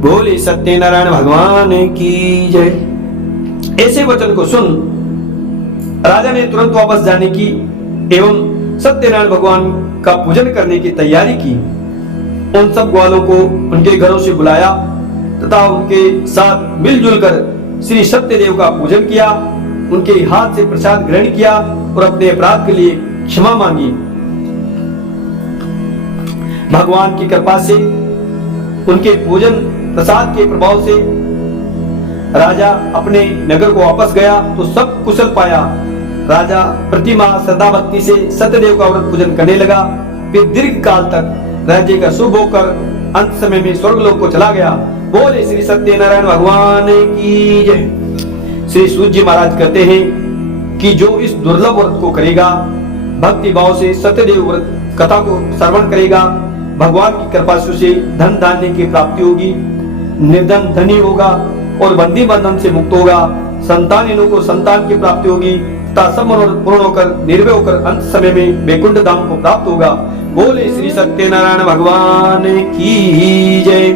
बोले सत्यनारायण भगवान की जय। ऐसे वचन को सुन राजा ने तुरंत वापस जाने की एवं सत्यनारायण भगवान का पूजन करने की तैयारी की। उन सब ग्वालों को उनके घरों से बुलाया तथा उनके साथ मिलजुल कर श्री सत्यदेव का पूजन किया। उनके हाथ से प्रसाद ग्रहण किया और अपने अपराध के लिए क्षमा मांगी। भगवान की कृपा से उनके पूजन प्रसाद के प्रभाव से राजा अपने नगर को वापस गया तो सब कुशल पाया। राजा प्रतिमा श्रद्धा भक्ति से सत्यदेव का व्रत पूजन करने लगा। फिर दीर्घ काल तक राज्य का शुभ होकर अंत समय में स्वर्गलोक को चला गया। बोले श्री सत्यनारायण भगवान की जय। श्री सूत जी महाराज कहते हैं कि जो इस दुर्लभ व्रत को करेगा, भक्ति भाव से सत्यदेव व्रत कथा को श्रवण करेगा, भगवान की कृपा से उसे धन धान्य की प्राप्ति होगी, निर्धन धनी होगा और बंदी बंधन से मुक्त होगा। संतानहीनों को संतान की प्राप्ति होगी तथा सब मनोरथ पूर्ण होकर निर्भय होकर अंत समय में वैकुंठ धाम को प्राप्त होगा। बोले श्री सत्यनारायण भगवान की जय।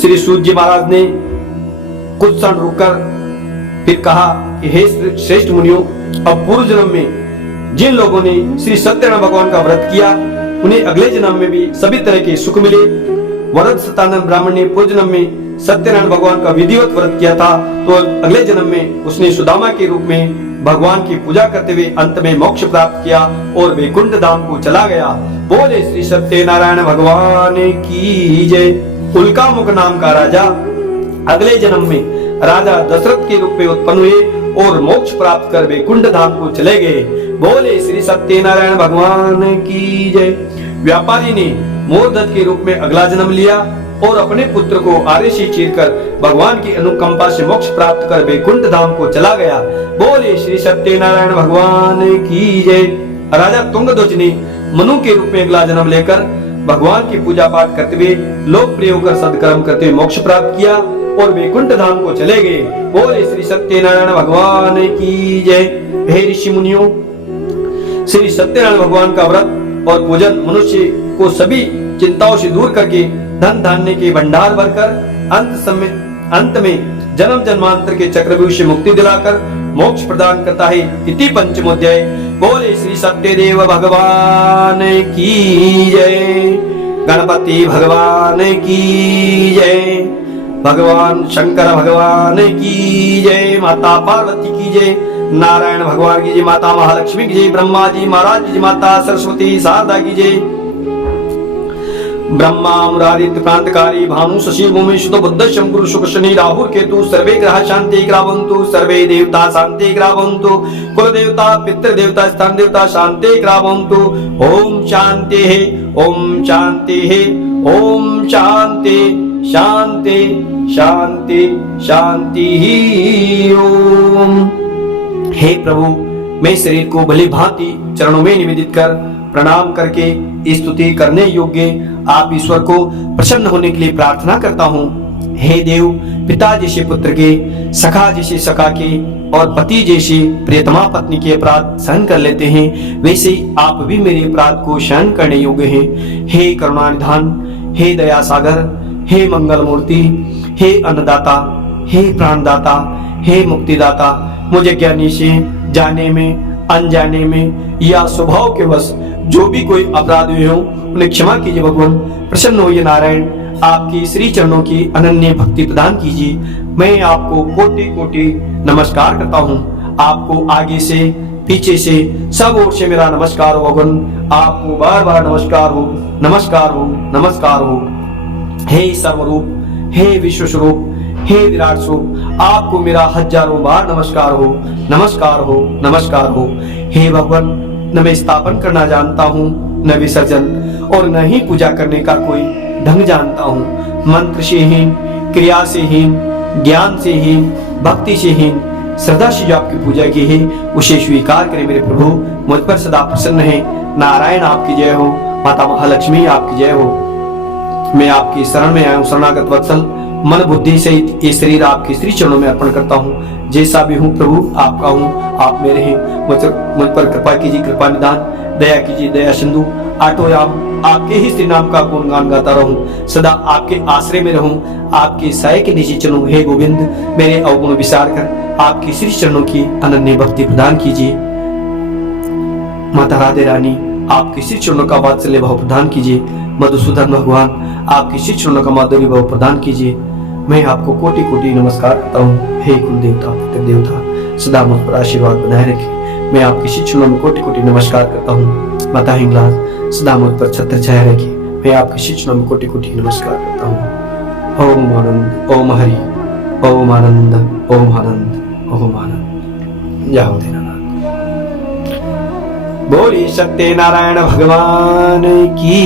श्री सूत जी महाराज ने कुछ क्षण रुककर फिर कहा कि हे श्रेष्ठ मुनियों, अब पूर्व जन्म में जिन लोगों ने श्री सत्यनारायण भगवान का व्रत किया उन्हें अगले जन्म में भी सभी तरह के सुख मिले। वरद सतानंद ब्राह्मण ने पूर्व जन्म में सत्यनारायण भगवान का विधिवत व्रत किया था तो अगले जन्म में उसने सुदामा के रूप में भगवान की पूजा करते हुए अंत में मोक्ष प्राप्त किया और वैकुंठ धाम को चला गया। बोले श्री सत्यनारायण भगवान की जय। उल्कामुख नाम का राजा अगले जन्म में राजा दशरथ के रूप में उत्पन्न हुए और मोक्ष प्राप्त कर वैकुंठ धाम को चले गए। बोले श्री सत्यनारायण भगवान की जय। व्यापारी ने मोरदत्त के रूप में अगला जन्म लिया और अपने पुत्र को आरे से चीरकर भगवान की अनुकंपा से मोक्ष प्राप्त कर वैकुंठ धाम को चला गया। बोले श्री सत्यनारायण भगवान की जय। राजा तुंगध्वज ने मनु के रूप में अगला जन्म लेकर भगवान की पूजा पाठ करते हुए लोकप्रिय होकर सदकर्म करते हुए मोक्ष प्राप्त किया और वैकुंठ धाम को चले गए। बोले श्री सत्यनारायण भगवान की जय। हे ऋषि मुनियों, श्री सत्यनारायण भगवान का व्रत और पूजन मनुष्य को सभी चिंताओं से दूर करके धन धान्य के भंडार भरकर अंत में जन्म जन्मांतर के चक्रव्यूह से मुक्ति दिलाकर मोक्ष प्रदान करता है। इति पंचमोध्याय। बोले श्री सत्यदेव भगवान की जय। गणपति भगवान की जय। भगवान शंकर भगवान की जय। माता पार्वती की जय। नारायण भगवान की जय। माता महालक्ष्मी की जय। ब्रह्मा जी महाराज की जय। माता सरस्वती शारदा की जय। ब्रह्मा मुरारित क्रांतिकारी भानु शशि भूमि शुद्ध बुद्ध शंकुर शुक्र शनि राहु केतु सर्वे ग्रह शांति ग्रावन्तु सर्वे देवता शांति ग्रावन्तु कुल देवता पितृ देवता स्थान देवता शांति ग्रावन्तु। ओम शांति है, ओम शांति है, ओम शांति शांति शांति शांति। ओम। हे प्रभु, मैं शरीर को भली भांति चरणों में निवेदित कर प्रणाम करके स्तुति करने योग्य आप ईश्वर को प्रसन्न होने के लिए प्रार्थना करता हूँ। हे देव, पिता जैसे पुत्र के, सखा जैसे सखा के और पति जैसे प्रियतमा पत्नी के अपराध सहन कर लेते हैं, वैसे आप भी मेरे अपराध को सहन करने योग्य हैं। हे करुणानिधान, हे दया सागर, हे मंगल मूर्ति, हे अन्नदाता, हे प्राणदाता, हे मुक्तिदाता, मुझे ज्ञानी से जाने में, अनजाने में या स्वभाव के वश जो भी कोई अपराध हुए हो उन्हें क्षमा कीजिए। भगवान प्रसन्न होइए। नारायण, आपकी श्री चरणों की अनन्य भक्ति प्रदान कीजिए। मैं आपको कोटि कोटि नमस्कार करता हूँ। आपको आगे से, पीछे से, सब ओर से मेरा नमस्कार हो भगवान। आपको बार बार नमस्कार हो, नमस्कार हो, नमस्कार हो। हे सर्वरूप, हे विश्व स्वरूप, हे विराट स्वरूप, आपको मेरा हजारों बार नमस्कार हो, नमस्कार हो, नमस्कार हो। हे भगवान, न मैं स्थापन करना जानता हूँ, न विसर्जन, और न ही पूजा करने का कोई ढंग जानता हूँ। मंत्र से हीन, क्रिया से हीन, ज्ञान से हीन, भक्ति से हीन, श्रद्धा से जो आपकी पूजा की है उसे स्वीकार करें मेरे प्रभु। मुझ पर सदा प्रसन्न है। नारायण आपकी जय हो, माता महालक्ष्मी आपकी जय हो। मैं आपकी शरण में आया हूँ, शरणागत वत्सल, मन बुद्धि से ये शरीर आपके श्री चरणों में अर्पण करता हूँ। जैसा भी हूँ प्रभु आपका हूँ, आप मेरे हैं। मुझ पर कृपा कीजिए, कृपा निदान, दया कीजिए, दया सिंधु। आठों याम आपके ही श्री नाम का गुणगान गाता रहूं, सदा आपके आश्रय में रहूं, आपके साय के नीचे चलूं। हे गोविंद, मेरे अवगुण विचार कर आपके श्री चरणों की अनन्य भक्ति प्रदान कीजिए। माता राधे रानी, आपके श्री चरणों का वात्सल्य भाव प्रदान कीजिए। मधुसूदन भगवान, आपके श्री चरणों का माधुर्य भाव प्रदान कीजिए। मैं आपको कोटि कोटि नमस्कार करता हूँ। हे कुल देवता, पुत्र देवता, सदा मुझ पर आशीर्वाद बनाए रखे। मैं आपके श्री चरणों में कोटि कोटि नमस्कार करता हूँ। माता हिंगलाज, सदा मुझ पर छत्र छाया रखिए। मैं आपके श्री चरणों में कोटि कोटि नमस्कार करता हूँ। ओम आनंद, ओम हरि, ओम आनंद, ओम आनंद, ओम आनंद। जय हो दीनानाथ। बोली सत्यनारायण भगवान की